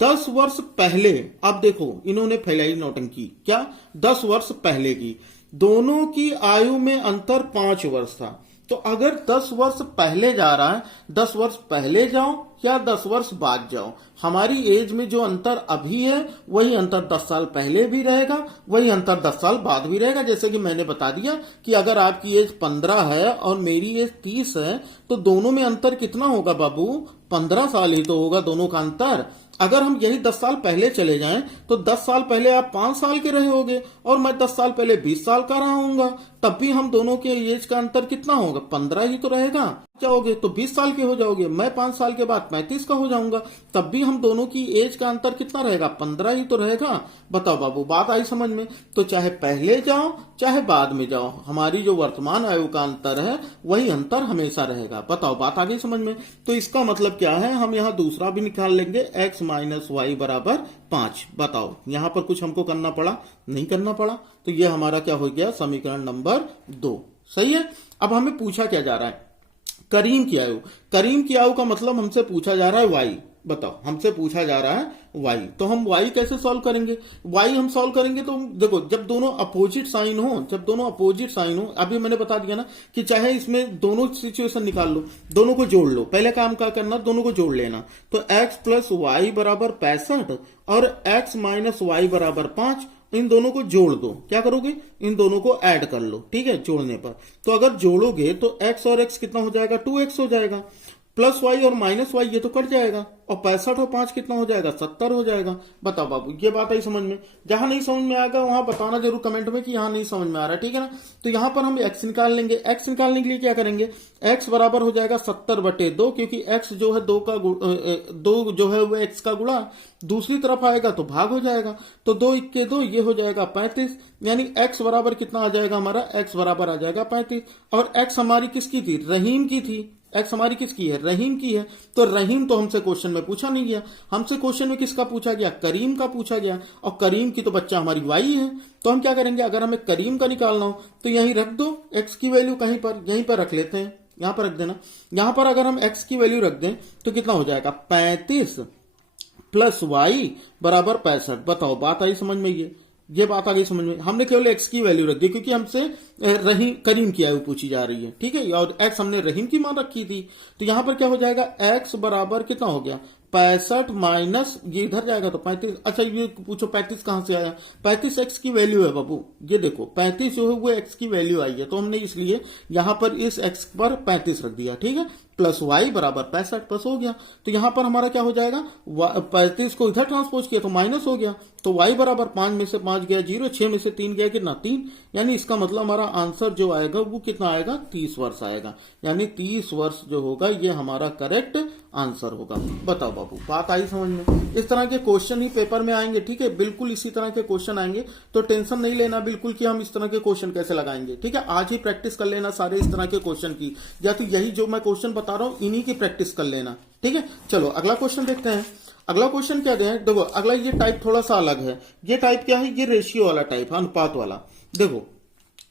10 वर्ष पहले, अब देखो इन्होंने फैलाई नौटंकी, क्या 10 वर्ष पहले की, दोनों की आयु में अंतर 5 वर्ष था। तो अगर 10 वर्ष पहले जा रहा है, 10 वर्ष पहले जाओ या 10 वर्ष बाद जाओ, हमारी एज में जो अंतर अभी है वही अंतर 10 साल पहले भी रहेगा, वही अंतर 10 साल बाद भी रहेगा। जैसे कि मैंने बता दिया कि अगर आपकी एज 15 है और मेरी एज 30 है तो दोनों में अंतर कितना होगा बाबू? 15 साल ही तो होगा दोनों का अंतर। अगर हम यही 10 साल पहले चले जाएं तो 10 साल पहले आप 5 साल के रहे होगे और मैं 10 साल पहले 20 साल का रहा हूंगा, तब भी हम दोनों के एज का अंतर कितना होगा? 15 ही तो रहेगा। जाओगे तो 20 साल के हो जाओगे, मैं 5 साल के बाद 35 का हो जाऊंगा, तब भी हम दोनों की एज का अंतर कितना रहेगा? 15 ही तो रहेगा। बताओ बाबू बात आई समझ में? तो चाहे पहले जाओ चाहे बाद में जाओ, हमारी जो वर्तमान आयु का अंतर है वही अंतर हमेशा रहेगा। बताओ बात आ गई समझ में? तो इसका मतलब क्या है, हम यहाँ दूसरा भी निकाल लेंगे, x माइनस वाई बराबर 5। बताओ यहाँ पर कुछ हमको करना पड़ा? नहीं करना पड़ा। तो ये हमारा क्या हो गया? समीकरण नंबर 2। सही है। अब हमें पूछा क्या जा रहा है? करीम की आयु। करीम की आयु का मतलब हमसे पूछा जा रहा है वाई। बताओ हमसे पूछा जा रहा है वाई, तो हम वाई कैसे सॉल्व करेंगे? वाई हम सॉल्व करेंगे तो देखो जब दोनों अपोजिट साइन हो, अभी मैंने बता दिया ना कि चाहे इसमें दोनों सिचुएशन निकाल लो, दोनों को जोड़ लो। पहले काम क्या करना? दोनों को जोड़ लेना। तो x प्लस वाई बराबर 65 और x माइनस वाई बराबर 5, इन दोनों को जोड़ दो। क्या करोगे? इन दोनों को ऐड कर लो। ठीक है, जोड़ने पर तो अगर जोड़ोगे तो x और x कितना हो जाएगा? 2x हो जाएगा, प्लस वाई और माइनस वाई ये तो कट जाएगा, और 65 और 5 कितना हो जाएगा? 70 हो जाएगा। बताओ बाबू ये बात आई समझ में? जहां नहीं समझ में आएगा वहां बताना जरूर कमेंट में कि यहां नहीं समझ में आ रहा है। ठीक है ना, तो यहां पर हम x निकाल लेंगे। x निकालने के लिए क्या करेंगे? x बराबर हो जाएगा 70/2, क्योंकि x जो है 2 जो है वो x का गुणा, दूसरी तरफ आएगा तो भाग हो जाएगा। तो 2 × 2 ये हो जाएगा 35, यानी x बराबर कितना आ जाएगा हमारा? x बराबर आ जाएगा 35। और x हमारी किसकी थी? रहीम की थी। एक्स हमारी किसकी है? रहीम की है। तो रहीम तो हमसे क्वेश्चन में पूछा नहीं गया, हमसे क्वेश्चन में किसका पूछा गया? करीम का पूछा गया, और करीम की तो बच्चा हमारी वाई है। तो हम क्या करेंगे? अगर हमें करीम का निकालना हो तो यहीं रख दो, एक्स की वैल्यू कहीं पर यहीं पर रख लेते हैं, यहां पर रख देना। यहां पर अगर हम एक्स की वैल्यू रख दें तो कितना हो जाएगा? 35 प्लस वाई बराबर 65। बताओ बात आई समझ में? ये बात आ गई समझ में? हमने केवल x की वैल्यू रख दी क्योंकि हमसे रहीम करीम की आयु पूछी जा रही है। ठीक है, और x हमने रहीम की मान रखी थी। तो यहां पर क्या हो जाएगा? x बराबर कितना हो गया? 65 माइनस ये इधर जाएगा तो 35। अच्छा ये पूछो 35 कहां से आया? 35 x की वैल्यू है बाबू। ये देखो 35 जो है वो x की वैल्यू आई है, तो हमने इसलिए यहां पर इस x पर 35 रख दिया। ठीक है, प्लस वाई बराबर 65, बस हो गया। तो यहां पर हमारा क्या हो जाएगा, 35 को इधर ट्रांसपोज किया तो माइनस हो गया, तो y बराबर 5 में से 5 गया 0, 6 में से 3 गया कितना 3, यानी इसका मतलब हमारा आंसर जो आएगा वो कितना आएगा 30 वर्ष आएगा, यानी 30 वर्ष जो होगा ये हमारा करेक्ट आंसर होगा। बताओ बाबू, बात आई समझ में? इस तरह के क्वेश्चन ही पेपर में आएंगे, ठीक है, बिल्कुल इसी तरह के क्वेश्चन आएंगे, तो टेंशन नहीं लेना बिल्कुल कि हम इस तरह के क्वेश्चन कैसे लगाएंगे, ठीक है। आज ही प्रैक्टिस कर लेना सारे इस तरह के क्वेश्चन की, या तो यही जो मैं क्वेश्चन बता रहा हूं इन्हीं की प्रैक्टिस कर लेना, ठीक है। चलो अगला क्वेश्चन देखते हैं। अगला क्वेश्चन क्या है, देखो अगला ये टाइप थोड़ा सा अलग है। ये टाइप क्या है, ये रेशियो वाला टाइप है, अनुपात वाला। देखो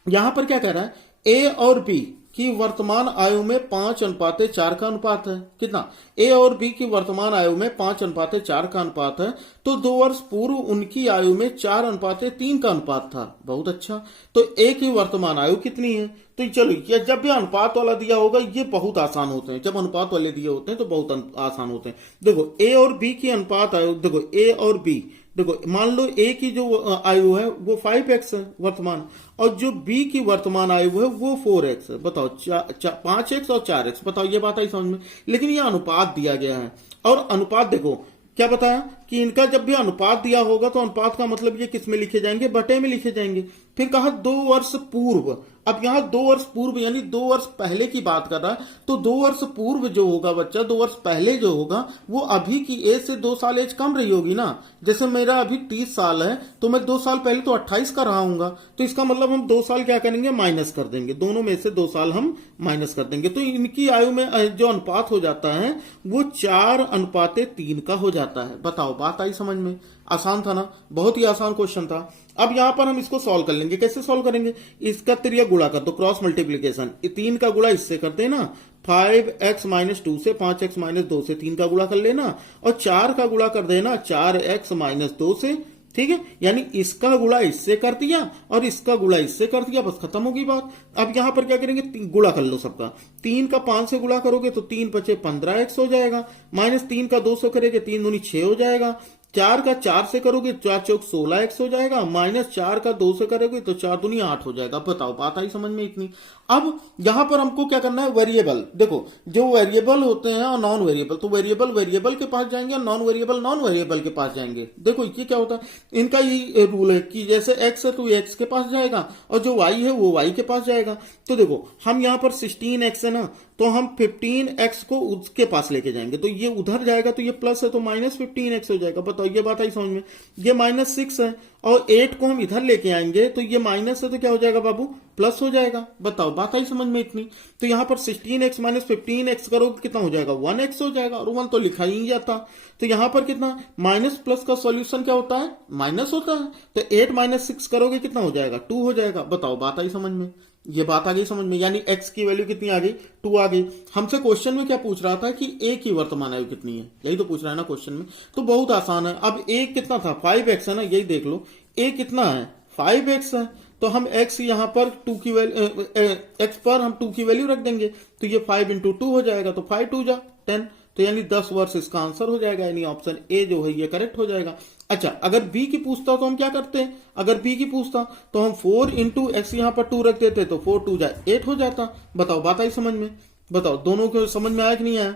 यहां पर क्या कह रहा है, ए और बी की वर्तमान आयु में 5:4 का अनुपात है। कितना, ए और बी की वर्तमान आयु में 5:4 का अनुपात है, तो 2 वर्ष पूर्व उनकी आयु में 4:3 का अनुपात था। बहुत अच्छा, तो ए की वर्तमान आयु कितनी है? तो चलो ये जब भी अनुपात वाला दिया होगा ये बहुत आसान होते हैं, जब अनुपात वाले दिए होते हैं तो बहुत आसान होते हैं। देखो ए और बी की अनुपात आयु, देखो ए और बी, देखो मान लो ए की जो आयु है वो 5x है वर्तमान, और जो बी की वर्तमान आयु है वो 4x है। बताओ 5x और 4x, बताओ ये बात आई समझ में? लेकिन ये अनुपात दिया गया है, और अनुपात देखो क्या बताया कि इनका जब भी अनुपात दिया होगा तो अनुपात का मतलब ये किस में लिखे जाएंगे, बटे में लिखे जाएंगे। फिर कहा 2 वर्ष पूर्व, अब यहां 2 वर्ष पूर्व यानी 2 वर्ष पहले की बात कर रहा है, तो 2 वर्ष पूर्व जो होगा बच्चा, 2 वर्ष पहले जो होगा वो अभी की एज से 2 साल एज कम रही होगी ना। जैसे मेरा अभी 30 साल है तो मैं 2 साल पहले तो 28 का रहा हूंगा, तो इसका मतलब हम 2 साल क्या करेंगे, माइनस कर देंगे, दोनों में से 2 साल हम माइनस कर देंगे। तो इनकी आयु में जो अनुपात हो जाता है वो 4:3 का हो जाता है। बताओ बात आई समझ में? आसान था ना, बहुत ही आसान क्वेश्चन था। अब यहां पर हम इसको सॉल्व कर लेंगे। कैसे सॉल्व करेंगे, इसका त्रिया गुणा कर दो, क्रॉस मल्टीप्लीकेशन, 3 का गुणा इससे करते हैं ना, 5x-2 से, 5x-2 से 3 का गुणा कर लेना, और 4 का गुणा कर देना 4x-2 से, ठीक है। यानी इसका गुणा इससे कर दिया और इसका गुणा इससे कर दिया, बस खत्म होगी बात। अब यहां पर क्या करेंगे, गुणा कर लो सबका, 3 का 5 से गुणा करोगे तो 3 बचे 15x हो जाएगा, माइनस 3 का 2 से करेंगे 3 दूनी 6 हो जाएगा, 4 का 4 से करोगे 4 चौक 16x हो जाएगा, माइनस 4 का 2 से करोगे तो 4 दूनी 8 हो जाएगा। बताओ बात आई समझ में इतनी? अब यहां पर हमको क्या करना है, वेरिएबल। देखो जो वेरिएबल होते हैं और नॉन वेरिएबल, तो वेरिएबल वेरिएबल के पास जाएंगे और नॉन वेरिएबल नॉन वेरिएबल के पास जाएंगे। देखो ये क्या होता है, इनका ये रूल है कि जैसे x है तो x के पास जाएगा और जो y है वो y के पास जाएगा। तो देखो हम यहां पर 16x है ना, तो हम 15x को उसके पास लेके जाएंगे, तो ये उधर जाएगा तो ये प्लस है तो माइनस 15x हो जाएगा। बताओ ये बात आई समझ में? ये -6 है और 8 को हम इधर लेके आएंगे तो ये माइनस है तो क्या हो जाएगा बाबू, प्लस हो जाएगा। बताओ बात आई समझ में इतनी? तो यहां पर 16x - 15x करो कितना हो जाएगा, 1x हो जाएगा, और 1 तो लिखा ही जाता। तो यहां पर कितना, माइनस प्लस का सॉल्यूशन क्या होता है, माइनस होता है, तो 8 - 6 करोगे कितना हो जाएगा, 2 हो जाएगा। बताओ बात आई समझ में? ये बात आ गई समझ में? यानी x की वैल्यू कितनी आ गई, 2 आ गई। हमसे क्वेश्चन में क्या पूछ रहा था कि a की वर्तमान आयु कितनी है, यही तो पूछ रहा है ना क्वेश्चन में, तो बहुत आसान है। अब a कितना था, 5x है ना, यही देख लो a कितना है, 5x है, तो हम x यहां पर 2 की वैल्यू, x पर हम 2 की वैल्यू रख देंगे, तो ये 5 × 2 हो जाएगा, तो 5 × 2 = 10, तो यानी 10 वर्ष इसका आंसर हो जाएगा, यानी ऑप्शन ए जो है ये करेक्ट हो जाएगा। अच्छा अगर बी की पूछता तो हम क्या करते हैं, अगर बी की पूछता तो हम 4 × x यहां पर 2 रख देते, तो 4 × 2 = 8 हो जाता। बताओ बात आई समझ में? बताओ दोनों को समझ में आया कि नहीं आया?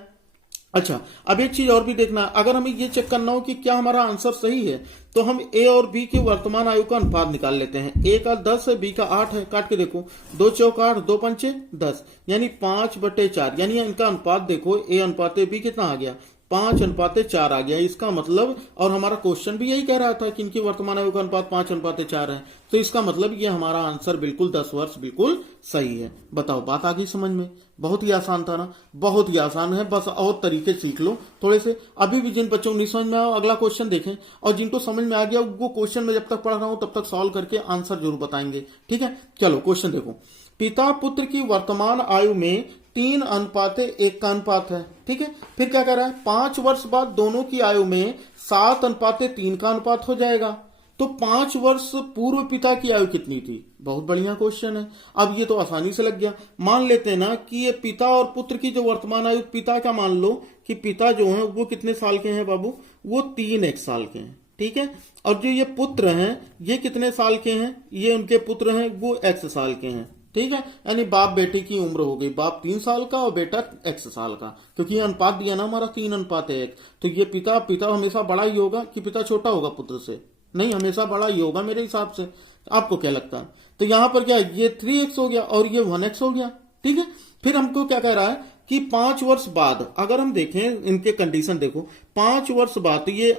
अच्छा अब एक चीज और भी देखना, अगर हमें ये चेक करना हो कि क्या हमारा आंसर सही है, तो हम ए और बी की वर्तमान आयु का अनुपात निकाल लेते हैं। ए का 10 है, बी का 8 है, काट के देखो, 2 चौक 8, 2 पंचे 10, यानी 5/4, यानी इनका अनुपात देखो, ए अनुपात बी कितना आ गया, 5:4 आ गया। इसका मतलब, और हमारा क्वेश्चन भी यही कह रहा था कि इनकी वर्तमान आयु का अनुपात 5:4 है, तो इसका मतलब ये हमारा आंसर बिल्कुल 10 वर्ष बिल्कुल सही है। बताओ बात आ गई समझ में? बहुत ही आसान था ना, बहुत ही आसान है, बस और तरीके सीख लो थोड़े से। अभी भी जिन बच्चों को नहीं समझ में आया अगला क्वेश्चन देखें, और जिनको समझ में आ गया वो क्वेश्चन में जब तक पढ़ रहा हूं तब तक सॉल्व करके आंसर जरूर बताएंगे, ठीक है। चलो क्वेश्चन देखो, पिता पुत्र की वर्तमान आयु में 3:1 का अनुपात है, ठीक है। फिर क्या कर रहा है, 5 वर्ष बाद दोनों की आयु में 7:3 का अनुपात हो जाएगा, तो 5 वर्ष पूर्व पिता की आयु कितनी थी? बहुत बढ़िया क्वेश्चन है। अब ये तो आसानी से लग गया। मान लेते हैं ना कि ये पिता और पुत्र की जो वर्तमान आयु, पिता का मान लो कि पिता जो है वो कितने साल के हैं बाबू, वो 3x साल के हैं, ठीक है। और जो ये पुत्र हैं ये कितने साल के हैं, ये उनके पुत्र हैं वो x साल के हैं, ठीक है, यानी बाप बेटे की उम्र हो गई, बाप 3 साल का और बेटा x साल का, क्योंकि ये अनुपात दिया ना हमारा 3:1। तो ये पिता पिता हमेशा बड़ा ही होगा कि पिता छोटा होगा पुत्र से? नहीं, हमेशा बड़ा ही होगा मेरे हिसाब से। आपको क्या लगता है? तो यहां पर क्या है, ये 3x हो गया और ये 1x हो गया। ठीक है, फिर हमको क्या कह रहा है कि 5 वर्ष बाद अगर हम देखें इनके कंडीशन, देखो 5 वर्ष बाद तो ये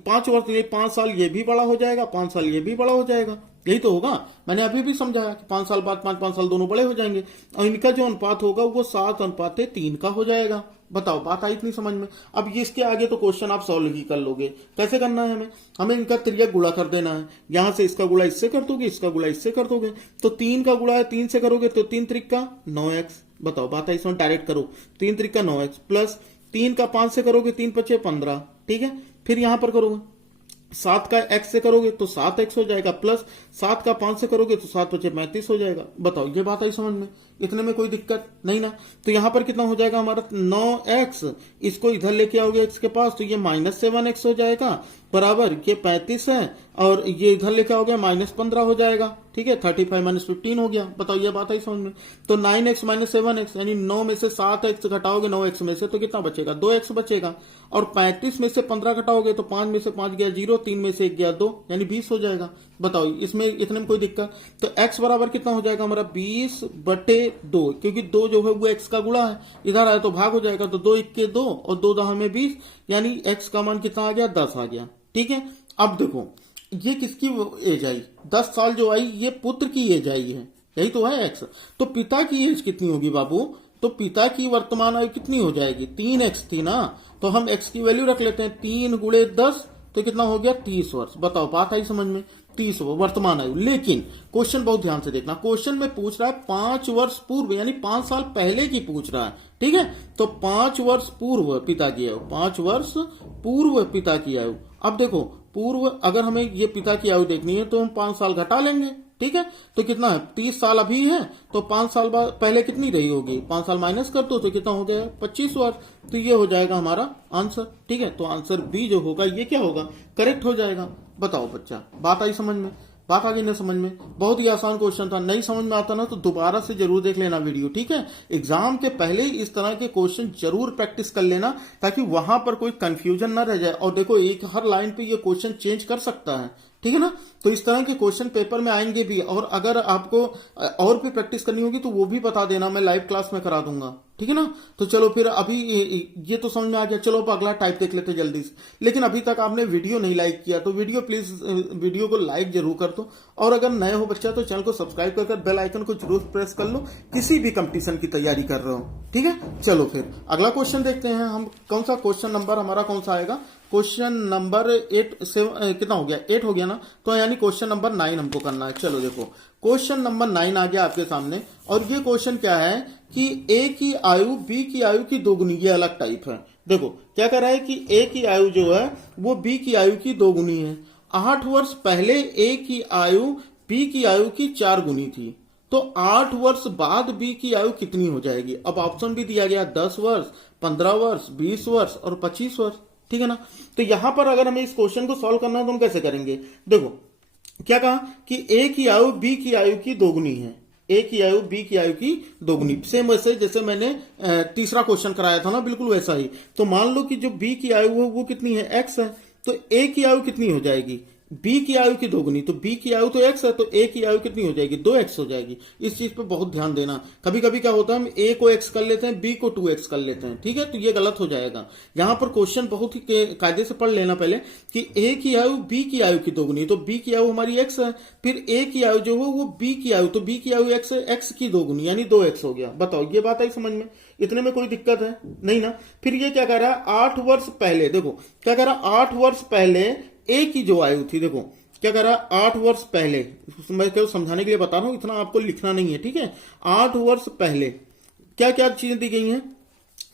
5 वर्ष, ये 5 साल ये भी बड़ा हो जाएगा, 5 साल ये भी बड़ा हो जाएगा, यही तो होगा। मैंने अभी भी समझाया कि 5 साल बाद 5 साल दोनों बड़े हो जाएंगे और इनका जो अनुपात होगा वो 7:3 का हो जाएगा। बताओ, बात आई इतनी समझ में? अब ये इसके आगे तो क्वेश्चन आप सॉल्व ही कर लोगे। कैसे करना है? हमें इनका त्रियक गुणा कर देना है। यहां से इसका गुणा इससे कर दोगे, इसका गुणा इससे कर दोगे, तो 3 का गुणा है 3 से करोगे तो 3 त्रिक 9x। बताओ, बात आई इसमें? डायरेक्ट करो, 3 त्रिक 9x प्लस 3 का 5 से करोगे 3 पचे 15। ठीक है, फिर यहां पर करोगे 7 का x से करोगे तो 7x हो जाएगा, प्लस 7 का 5 से करोगे तो 7 पचे 35 हो जाएगा। बताओ, ये बात आई समझ में? इतने में कोई दिक्कत नहीं ना? तो यहां पर कितना हो जाएगा हमारा 9x, इसको इधर लेके आओगे x के पास तो ये -7x हो जाएगा, बराबर ये 35 है, और ये इधर लेके आओगे -15 हो जाएगा। ठीक है, 35 - 15 हो गया। बताओ, ये बात आई समझ में? तो 9x - 7x यानी 9 में से 7x घटाओगे 9x में से तो कितना बचेगा? 2x बचेगा, और 35 में से 15 घटाओगे तो 5 में से 5 गया 0, 3 में से 1 गया 2, यानी 20 हो जाएगा। बताओ, इसमें इतने में कोई दिक्कत? तो x बराबर कितना हो जाएगा हमारा 20/2, क्योंकि 2 जो है वो x का गुणा है, इधर आया तो भाग हो जाएगा, तो 2 1 के 2 और 2 दहा में 20, यानी x का मान कितना आ गया? 10 आ गया। ठीक है, अब देखो ये किसकी एज आई? 10 साल जो आई ये पुत्र की एज आई है, यही तो है x। तो पिता की एज कितनी होगी बाबू? तो पिता की वर्तमान आयु कितनी हो जाएगी? 3x थी ना, तो हम x की वैल्यू रख लेते हैं, 3 × 10 तो कितना हो गया? 30 वर्ष। बताओ, बात आई समझ में? 30 वर्तमान आयु। लेकिन क्वेश्चन बहुत ध्यान से देखना, क्वेश्चन में पूछ रहा है 5 वर्ष पूर्व, यानी 5 साल पहले की पूछ रहा है। ठीक है, तो 5 वर्ष पूर्व पिता की आयु, 5 वर्ष पूर्व पिता की आयु। अब देखो, पूर्व अगर हमें ये पिता की आयु देखनी है तो हम 5 साल घटा लेंगे। ठीक है, तो कितना है? 30 साल अभी है, तो 5 साल बाद पहले कितनी रही होगी? 5 साल माइनस कर दो तो कितना हो गया? 25 वर्ष। तो ये हो जाएगा हमारा आंसर। ठीक है, तो आंसर बी जो होगा ये क्या होगा? करेक्ट हो जाएगा। बताओ बच्चा, बात आई समझ में? बात आ गई ना समझ में? बहुत ही आसान क्वेश्चन था, नहीं समझ में आता ना तो दोबारा से जरूर देख लेना वीडियो। ठीक है, एग्जाम के पहले इस तरह के क्वेश्चन जरूर प्रैक्टिस कर लेना, ताकि वहां पर कोई कंफ्यूजन ना रह जाए। और देखो, एक हर लाइन पे ये क्वेश्चन चेंज कर सकता है। ठीक है ना, तो इस तरह के क्वेश्चन पेपर में आएंगे भी, और अगर आपको और भी प्रैक्टिस करनी होगी तो वो भी बता देना, मैं लाइव क्लास में करा दूंगा। ठीक है ना, तो चलो फिर अभी ये तो समझ में आ गया। चलो अब अगला टाइप देख लेते जल्दी से। लेकिन अभी तक आपने वीडियो नहीं लाइक किया तो वीडियो प्लीज वीडियो को लाइक जरूर कर दो, और अगर नए हो बच्चा तो चैनल को सब्सक्राइब कर बेल आइकन को जरूर प्रेस कर लो, किसी भी कंपटीशन की तैयारी कर रहे हो। ठीक है, चलो फिर अगला क्वेश्चन देखते हैं हम। कौन सा क्वेश्चन नंबर हमारा कौन सा आएगा? क्वेश्चन नंबर 8 कितना हो गया? 8 हो गया ना, तो यानी क्वेश्चन नंबर 9 हमको करना है। चलो देखो, क्वेश्चन नंबर 9 आ गया आपके सामने, और ये क्वेश्चन क्या है कि ए की आयु बी की आयु की दोगुनी, ये अलग टाइप है। देखो क्या कर रहा है कि ए की आयु जो है वो बी की आयु की दोगुनी है। 8 वर्ष पहले ए की आयु बी की आयु की 4 गुनी थी, तो 8 वर्ष बाद बी की आयु कितनी हो जाएगी? अब ऑप्शन भी दिया गया 10 वर्ष, 15 वर्ष, 20 वर्ष और 25 वर्ष। ठीक है ना, तो यहां पर अगर हमें इस क्वेश्चन को सॉल्व करना है तो हम कैसे करेंगे? देखो क्या कहा कि ए की आयु बी की आयु की दोगुनी है, ए की आयु बी की आयु की दोगुनी। सेम वैसे जैसे मैंने तीसरा क्वेश्चन कराया था ना, बिल्कुल वैसा ही। तो मान लो कि जो बी की आयु है वो कितनी है? एक्स है, तो ए की आयु कितनी हो जाएगी? बी की आयु की दोगुनी। तो बी की आयु तो एक्स है, तो ए की आयु कितनी हो जाएगी? 2x हो जाएगी। इस चीज पे बहुत ध्यान देना। कभी कभी क्या होता है, हम ए को x कर लेते हैं, बी को 2x कर लेते हैं। ठीक है, तो ये गलत हो जाएगा। यहां पर क्वेश्चन बहुत ही कायदे से पढ़ लेना पहले कि ए की आयु बी की आयु की दोगुनी, तो बी की आयु हमारी x है, फिर ए की आयु जो है वो बी की आयु, तो बी की आयु x है, x की दोगुनी यानी 2x हो गया। बताओ, ये बात आई समझ में? इतने में कोई दिक्कत है नहीं ना? फिर ये क्या कह रहा है? 8 वर्ष पहले, देखो क्या कह रहा है? 8 वर्ष पहले ए की जो आयु थी, देखो क्या कह रहा है? 8 वर्ष पहले, मैं केवल समझाने के लिए बता रहा हूं, इतना आपको लिखना नहीं है। ठीक है, 8 वर्ष पहले क्या क्या चीजें दी गई हैं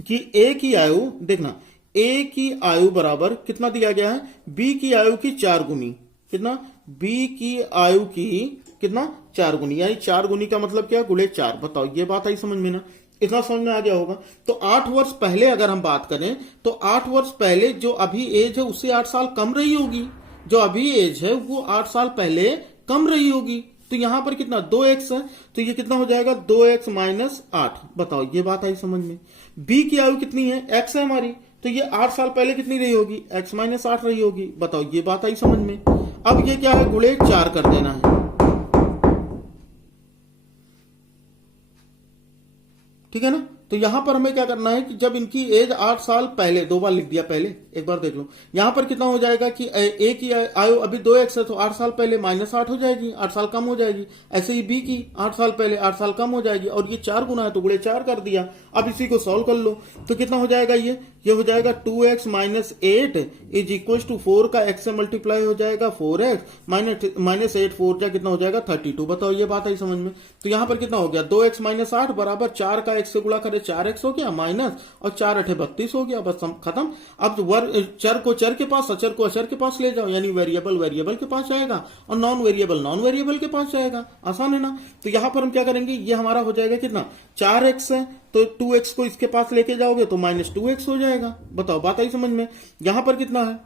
कि ए की आयु, देखना ए की आयु बराबर कितना दिया गया है? बी की आयु की 4 गुनी। कितना? बी की आयु की कितना? 4 गुनी, यानी 4 गुनी का मतलब क्या? गुणे 4। बताओ, ये बात आई समझ में ना? इतना समझ में आ गया होगा। तो 8 वर्ष पहले अगर हम बात करें तो 8 वर्ष पहले जो अभी एज है उससे 8 साल कम रही होगी। जो अभी एज है वो 8 साल पहले कम रही होगी। तो यहां पर कितना 2x है, तो ये कितना हो जाएगा 2x माइनस 8। बताओ ये बात आई समझ में। b की आयु कितनी है, x है हमारी, तो ये 8 साल पहले कितनी रही होगी, x माइनस 8 रही होगी। बताओ ये बात आई समझ में। अब ये क्या है, गुणे 4 कर देना है, ठीक है ना। तो यहां पर हमें क्या करना है कि जब इनकी एज 8 साल पहले, 2 बार लिख दिया पहले, एक बार देख लो यहां पर कितना हो जाएगा कि ए की आयु अभी 2x है, तो 8 साल पहले माइनस 8 हो जाएगी, 8 साल कम हो जाएगी। ऐसे ही बी की 8 साल पहले 8 साल कम हो जाएगी, और ये 4 गुना है तो गुणे 4 कर दिया। अब इसी को सॉल्व कर लो, तो कितना हो जाएगा, ये हो जाएगा 2x minus 8 is equal to 4 का x से मल्टीप्लाई हो जाएगा 4x माइनस 8, 4 जा कितना हो जाएगा 32। बताओ ये बात आई समझ में। तो यहां पर कितना हो गया 2x माइनस 8 बराबर 4 का x से गुणा करे 4x हो गया माइनस, और 4 8 32 हो गया, बस खत्म। अब चर को चर के पास, अचर को अचर के पास ले जाओ, यानी वेरिएबल वेरिएबल के पास जाएगा और नॉन वेरिएबल के पास जाएगा। आसान है ना। तो यहां पर हम क्या करेंगे, ये हमारा हो जाएगा कितना 4x है, तो 2x को इसके पास लेके जाओगे तो माइनस 2x हो जाएगा। बताओ बात आई समझ में। यहां पर कितना है,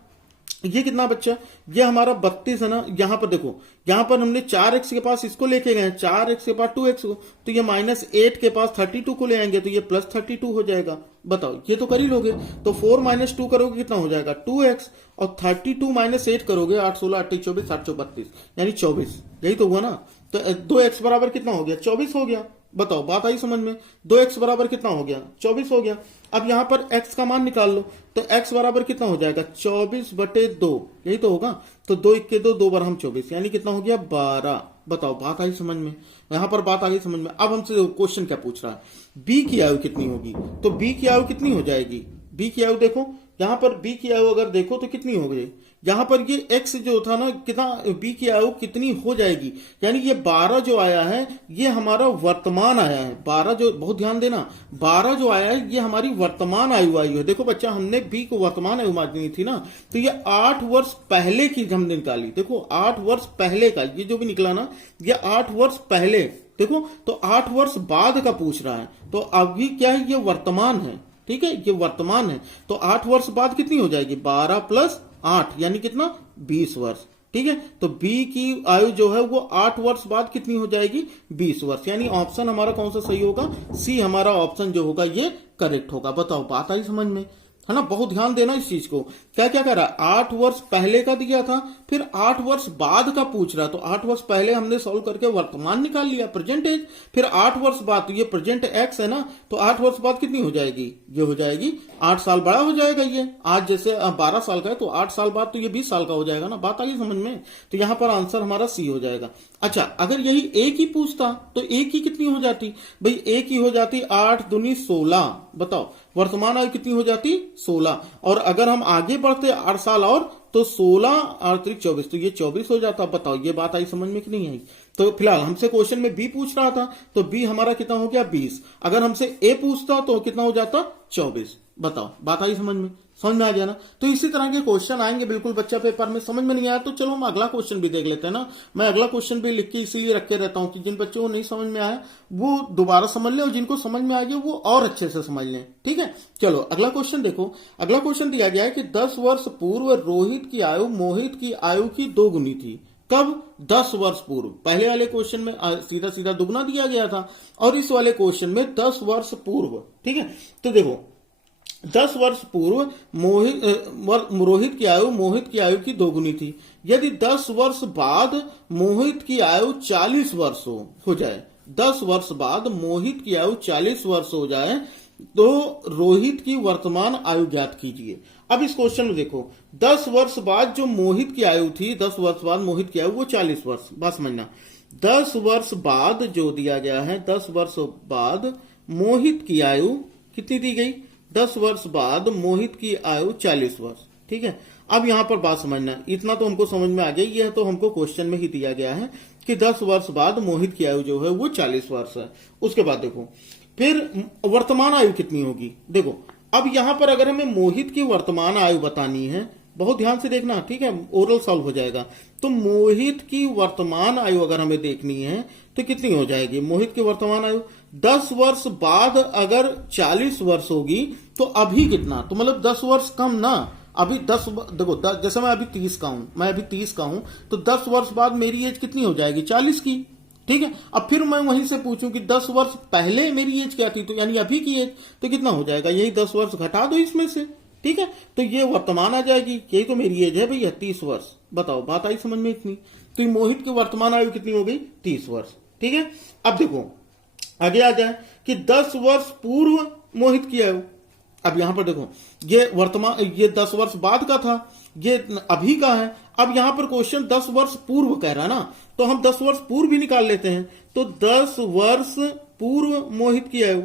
ये कितना बच्चा, ये हमारा 32 है ना। यहां पर देखो, यहां पर हमने 4x के पास इसको लेके गए, 4x के पास 2x को, तो ये माइनस 8 के पास 32 को ले आएंगे, तो ये प्लस 32 हो जाएगा। बताओ ये तो कर ही लोगे। तो 4 माइनस 2 करोगे कितना हो जाएगा 2x, और 32 माइनस 8 करोगे 8 16 8 24 8 32 यानी 24, यही तो हुआ ना। तो 2x बराबर कितना हो गया 24 हो गया। बताओ बात आई समझ में। 2x बराबर कितना हो गया 24 हो गया। अब यहां पर x का मान निकाल लो, तो x बराबर कितना हो जाएगा 24/2, यही तो होगा। तो 2 1 के 2 बार हम 24, यानी कितना हो गया 12। बताओ बात आई समझ में। यहां पर बात आ गई समझ में। अब हमसे क्वेश्चन क्या पूछ रहा है, b की आयु कितनी होगी। तो b की आयु कितनी हो जाएगी, b की आयु देखो, यहां पर b की आयु अगर देखो तो कितनी हो गई, यहां पर ये x जो था ना, कितना b की आयु कितनी हो जाएगी, यानी ये 12 जो आया है ये हमारा वर्तमान आया है। 12 जो, बहुत ध्यान देना, 12 जो आया है ये हमारी वर्तमान आयु आई है। देखो बच्चा, हमने b को वर्तमान आयु मानी थी ना, तो ये 8 वर्ष पहले की हमने निकाली। देखो 8 वर्ष पहले का ये जो भी निकला ना, ये 8 वर्ष पहले। देखो तो 8 वर्ष बाद का पूछ रहा है, तो अभी क्या है, ये वर्तमान है, ठीक है, ये वर्तमान है। तो 8 वर्ष बाद कितनी हो जाएगी 12 प्लस 8 यानी कितना 20 वर्ष, ठीक है। तो b की आयु जो है वो 8 वर्ष बाद कितनी हो जाएगी 20 वर्ष, यानी ऑप्शन हमारा कौन सा सही होगा, सी हमारा ऑप्शन जो होगा ये करेक्ट होगा। बताओ बात आई समझ में, है ना। बहुत ध्यान देना इस चीज को। क्या क्या कर रहा है, 8 वर्ष पहले का दिया था, फिर 8 वर्ष बाद का पूछ रहा है। तो 8 वर्ष पहले हमने सॉल्व करके वर्तमान निकाल लिया, प्रेजेंट एज, फिर 8 वर्ष बाद, तो ये प्रेजेंट एक्स है ना, तो 8 वर्ष बाद कितनी हो जाएगी, ये हो जाएगी 8 साल बड़ा हो जाएगा। ये आज जैसे 12 साल का है, तो 8 साल बाद तो ये 20 साल का हो जाएगा ना। बात आई समझ में। तो यहां पर आंसर हमारा सी हो जाएगा। अच्छा, अगर यही ए की पूछता तो ए की कितनी हो जाती भाई, ए की हो जाती 8 दूनी 16। बताओ वर्तमान आयु कितनी हो जाती 16, और अगर हम आगे बढ़ते 8 साल और, तो 16 और 24, तो ये 24 हो जाता। बताओ ये बात आई समझ में कि नहीं आई। तो फिलहाल हमसे क्वेश्चन में बी पूछ रहा था, तो बी हमारा कितना हो गया 20। अगर हमसे ए पूछता तो कितना हो जाता 24। बताओ बात आई समझ में, समझ में आ गया ना। तो इसी तरह के क्वेश्चन आएंगे बिल्कुल बच्चा पेपर में। समझ में नहीं आया तो चलो हम अगला क्वेश्चन भी देख लेते हैं ना। मैं अगला क्वेश्चन भी लिख के इसीलिए रखे रहता हूं कि जिन बच्चों को नहीं समझ में आया वो दोबारा समझ ले, और जिनको समझ में आ गया वो और अच्छे से समझ लें, ठीक है। चलो अगला क्वेश्चन देखो। अगला क्वेश्चन दिया गया है कि 10 वर्ष पूर्व रोहित की आयु मोहित की आयु की 2 गुनी थी। कब, 10 वर्ष पूर्व। पहले वाले क्वेश्चन में सीधा सीधा दुगना दिया गया था, और इस वाले क्वेश्चन में 10 वर्ष पूर्व, ठीक है। तो देखो 10 वर्ष पूर्व रोहित की आयु मोहित की आयु की 2 गुनी थी। यदि 10 वर्ष बाद मोहित की आयु 40 वर्ष हो जाए, 10 वर्ष बाद मोहित की आयु 40 वर्ष हो जाए, तो रोहित की वर्तमान आयु ज्ञात कीजिए। अब इस क्वेश्चन में देखो, 10 वर्ष बाद जो मोहित की आयु थी, 10 वर्ष बाद मोहित की आयु वो 40 वर्ष। बात समझना, 10 वर्ष बाद जो दिया गया है, 10 वर्ष बाद मोहित की आयु कितनी दी गई, 10 वर्ष बाद मोहित की आयु 40 वर्ष, ठीक है। अब यहां पर बात समझना, इतना तो हमको समझ में आ गया, यह तो हमको क्वेश्चन में ही दिया गया है कि 10 वर्ष बाद मोहित की आयु जो है वो 40 वर्ष है। उसके बाद देखो फिर वर्तमान आयु कितनी होगी। देखो अब यहां पर अगर हमें मोहित की वर्तमान आयु बतानी है, बहुत ध्यान से देखना, ठीक है, ओरल सॉल्व हो जाएगा। तो मोहित की वर्तमान आयु अगर हमें देखनी है तो कितनी हो जाएगी, मोहित की वर्तमान आयु 10 वर्ष बाद अगर 40 वर्ष होगी तो अभी कितना, तो मतलब 10 वर्ष कम ना, अभी 10 देखो जैसे मैं अभी 30 का हूं, मैं अभी 30 का हूं, तो 10 वर्ष बाद मेरी एज कितनी हो जाएगी? 40 की। ठीक है, अब फिर मैं वहीं से पूछूं कि 10 वर्ष पहले मेरी एज क्या थी, तो यानी अभी की एज, तो कितना हो जाएगा? यही 10 वर्ष घटा दो इसमें से। ठीक है, तो ये वर्तमान आ जाएगी, यही तो मेरी एज है भैया, 30 वर्ष। बताओ, बात आई समझ में इतनी? तो मोहित की वर्तमान आयु कितनी हो गई? 30 वर्ष। ठीक है, अब देखो आगे आ जाए कि 10 वर्ष पूर्व मोहित की आयु। अब यहां पर देखो, ये वर्तमान, ये 10 वर्ष बाद का था, ये अभी का है। अब यहां पर क्वेश्चन 10 वर्ष पूर्व कह रहा है ना, तो हम 10 वर्ष पूर्व भी निकाल लेते हैं। तो 10 वर्ष पूर्व मोहित की आयु,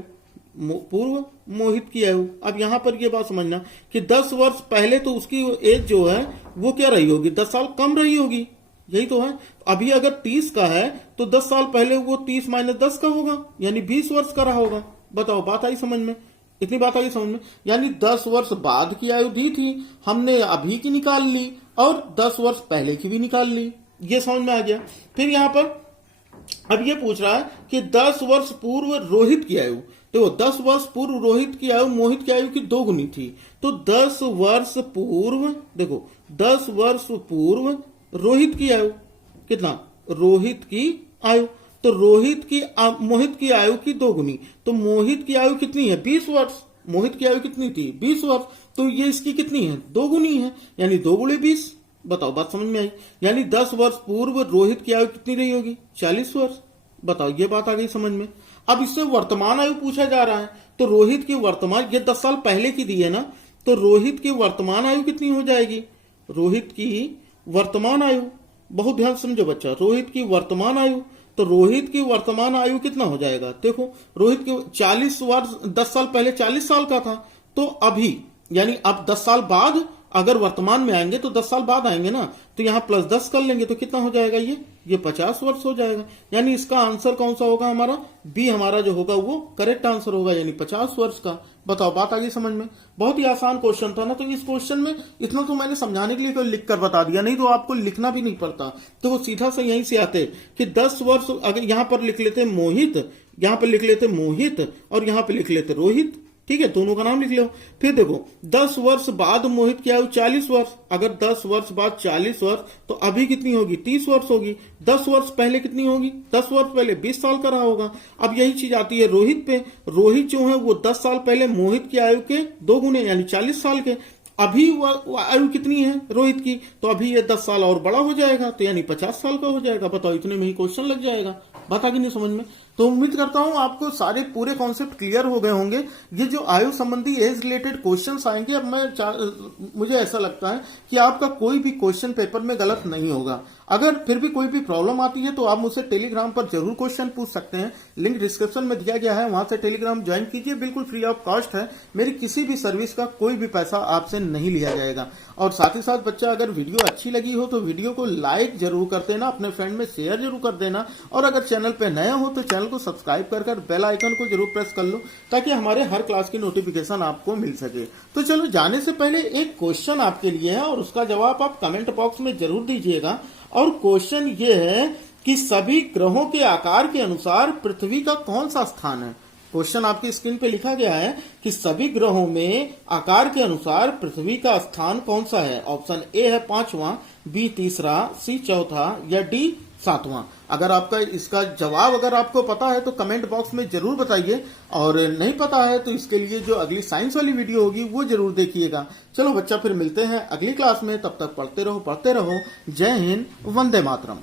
पूर्व मोहित की आयु। अब यहां पर ये बात समझना कि 10 वर्ष पहले तो उसकी एज जो है वो क्या रही होगी? 10 साल कम रही होगी, यही तो है। अभी अगर 30 का है तो 10 साल पहले वो 30 माइनस 10 का होगा, यानी 20 वर्ष का रहा होगा। बताओ, बात आई समझ में? इतनी बात आई समझ में? यानी 10 वर्ष बाद की आयु दी थी, हमने अभी की निकाल ली और 10 वर्ष पहले की भी निकाल ली। ये समझ में आ गया। फिर यहां पर अब ये पूछ रहा है कि 10 वर्ष पूर्व रोहित की आयु। देखो 10 वर्ष पूर्व रोहित की आयु मोहित की आयु की 2 गुनी थी, तो 10 वर्ष पूर्व, देखो 10 वर्ष पूर्व रोहित की आयु कितना? रोहित की आयु, तो रोहित की मोहित की आयु की 2 गुनी, तो मोहित की आयु कितनी है? 20 वर्ष। मोहित की आयु कितनी थी? 20 वर्ष। तो ये इसकी कितनी है? 2 गुनी है, यानी 2 गुणे 20। बताओ, बात समझ में आई? यानी 10 वर्ष पूर्व रोहित की आयु कितनी रही होगी? 40 वर्ष। बताओ, ये बात आ गई समझ में? अब इससे वर्तमान आयु पूछा जा रहा है, तो रोहित की वर्तमान, ये 10 साल पहले की दी है ना, तो रोहित की वर्तमान आयु कितनी हो जाएगी? रोहित की वर्तमान आयु, बहुत ध्यान समझो बच्चा, रोहित की वर्तमान आयु, तो रोहित की वर्तमान आयु कितना हो जाएगा? देखो रोहित की 40 वर्ष, 10 साल पहले 40 साल का था, तो अभी यानी अब 10 साल बाद अगर वर्तमान में आएंगे तो 10 साल बाद आएंगे ना, तो यहां प्लस 10 कर लेंगे तो कितना हो जाएगा? ये 50 वर्ष हो जाएगा। यानी इसका आंसर कौन सा होगा हमारा? बी हमारा जो होगा वो करेक्ट आंसर होगा, यानी 50 वर्ष का। बताओ, बात आ गई समझ में? बहुत ही आसान क्वेश्चन था ना, तो इस क्वेश्चन में इतना तो मैंने समझाने के लिए तो लिख कर बता दिया, नहीं तो आपको लिखना भी नहीं पड़ता। तो वो सीधा से यहीं से आते कि 10 वर्ष, अगर यहां पर लिख लेते मोहित, यहां पर लिख लेते मोहित और यहां पर लिख लेते रोहित। ठीक है, दोनों का नाम लिख लो। फिर देखो 10 वर्ष बाद मोहित की आयु 40 वर्ष, अगर 10 वर्ष बाद 40 वर्ष, तो अभी कितनी होगी? 30 वर्ष होगी। 10 वर्ष पहले कितनी होगी? 10 वर्ष पहले 20 साल का रहा होगा। अब यही चीज आती है रोहित पे। रोहित जो है वो 10 साल पहले मोहित की आयु के 2 गुने, यानी 40 साल के। अभी आयु कितनी है रोहित की? तो अभी ये 10 साल और बड़ा हो जाएगा, तो यानी 50 साल का हो जाएगा। बताओ, इतने में ही क्वेश्चन लग जाएगा। बता कि नहीं समझ में? तो उम्मीद करता हूं आपको सारे पूरे कॉन्सेप्ट क्लियर हो गए होंगे। ये जो आयु संबंधी एज रिलेटेड क्वेश्चंस आएंगे, अब मुझे ऐसा लगता है कि आपका कोई भी क्वेश्चन पेपर में गलत नहीं होगा। अगर फिर भी कोई भी प्रॉब्लम आती है तो आप मुझसे टेलीग्राम पर जरूर क्वेश्चन पूछ सकते हैं, लिंक डिस्क्रिप्शन में दिया गया है, वहां से टेलीग्राम ज्वाइन कीजिए, बिल्कुल फ्री ऑफ कॉस्ट है। मेरी किसी भी सर्विस का कोई भी पैसा आपसे नहीं लिया जाएगा। और साथ ही साथ बच्चा, अगर वीडियो अच्छी लगी हो तो वीडियो को लाइक जरूर कर देना, अपने फ्रेंड में शेयर जरूर कर देना, और अगर चैनल पे नया हो तो चैनल को सब्सक्राइब कर बेल आइकन को जरूर प्रेस कर लो, ताकि हमारे हर क्लास की नोटिफिकेशन आपको मिल सके। तो चलो, जाने से पहले एक क्वेश्चन आपके लिए है और उसका जवाब आप कमेंट बॉक्स में जरूर दीजिएगा। और क्वेश्चन ये है कि सभी ग्रहों के आकार के अनुसार पृथ्वी का कौन सा स्थान है? क्वेश्चन आपकी स्क्रीन पे लिखा गया है कि सभी ग्रहों में आकार के अनुसार पृथ्वी का स्थान कौन सा है? ऑप्शन ए है 5वां, बी 3रा, सी 4था या डी 7वां। अगर आपका इसका जवाब अगर आपको पता है तो कमेंट बॉक्स में जरूर बताइए, और नहीं पता है तो इसके लिए जो अगली साइंस वाली वीडियो होगी वो जरूर देखिएगा। चलो बच्चा, फिर मिलते हैं अगली क्लास में, तब तक पढ़ते रहो। जय हिंद, वंदे मातरम।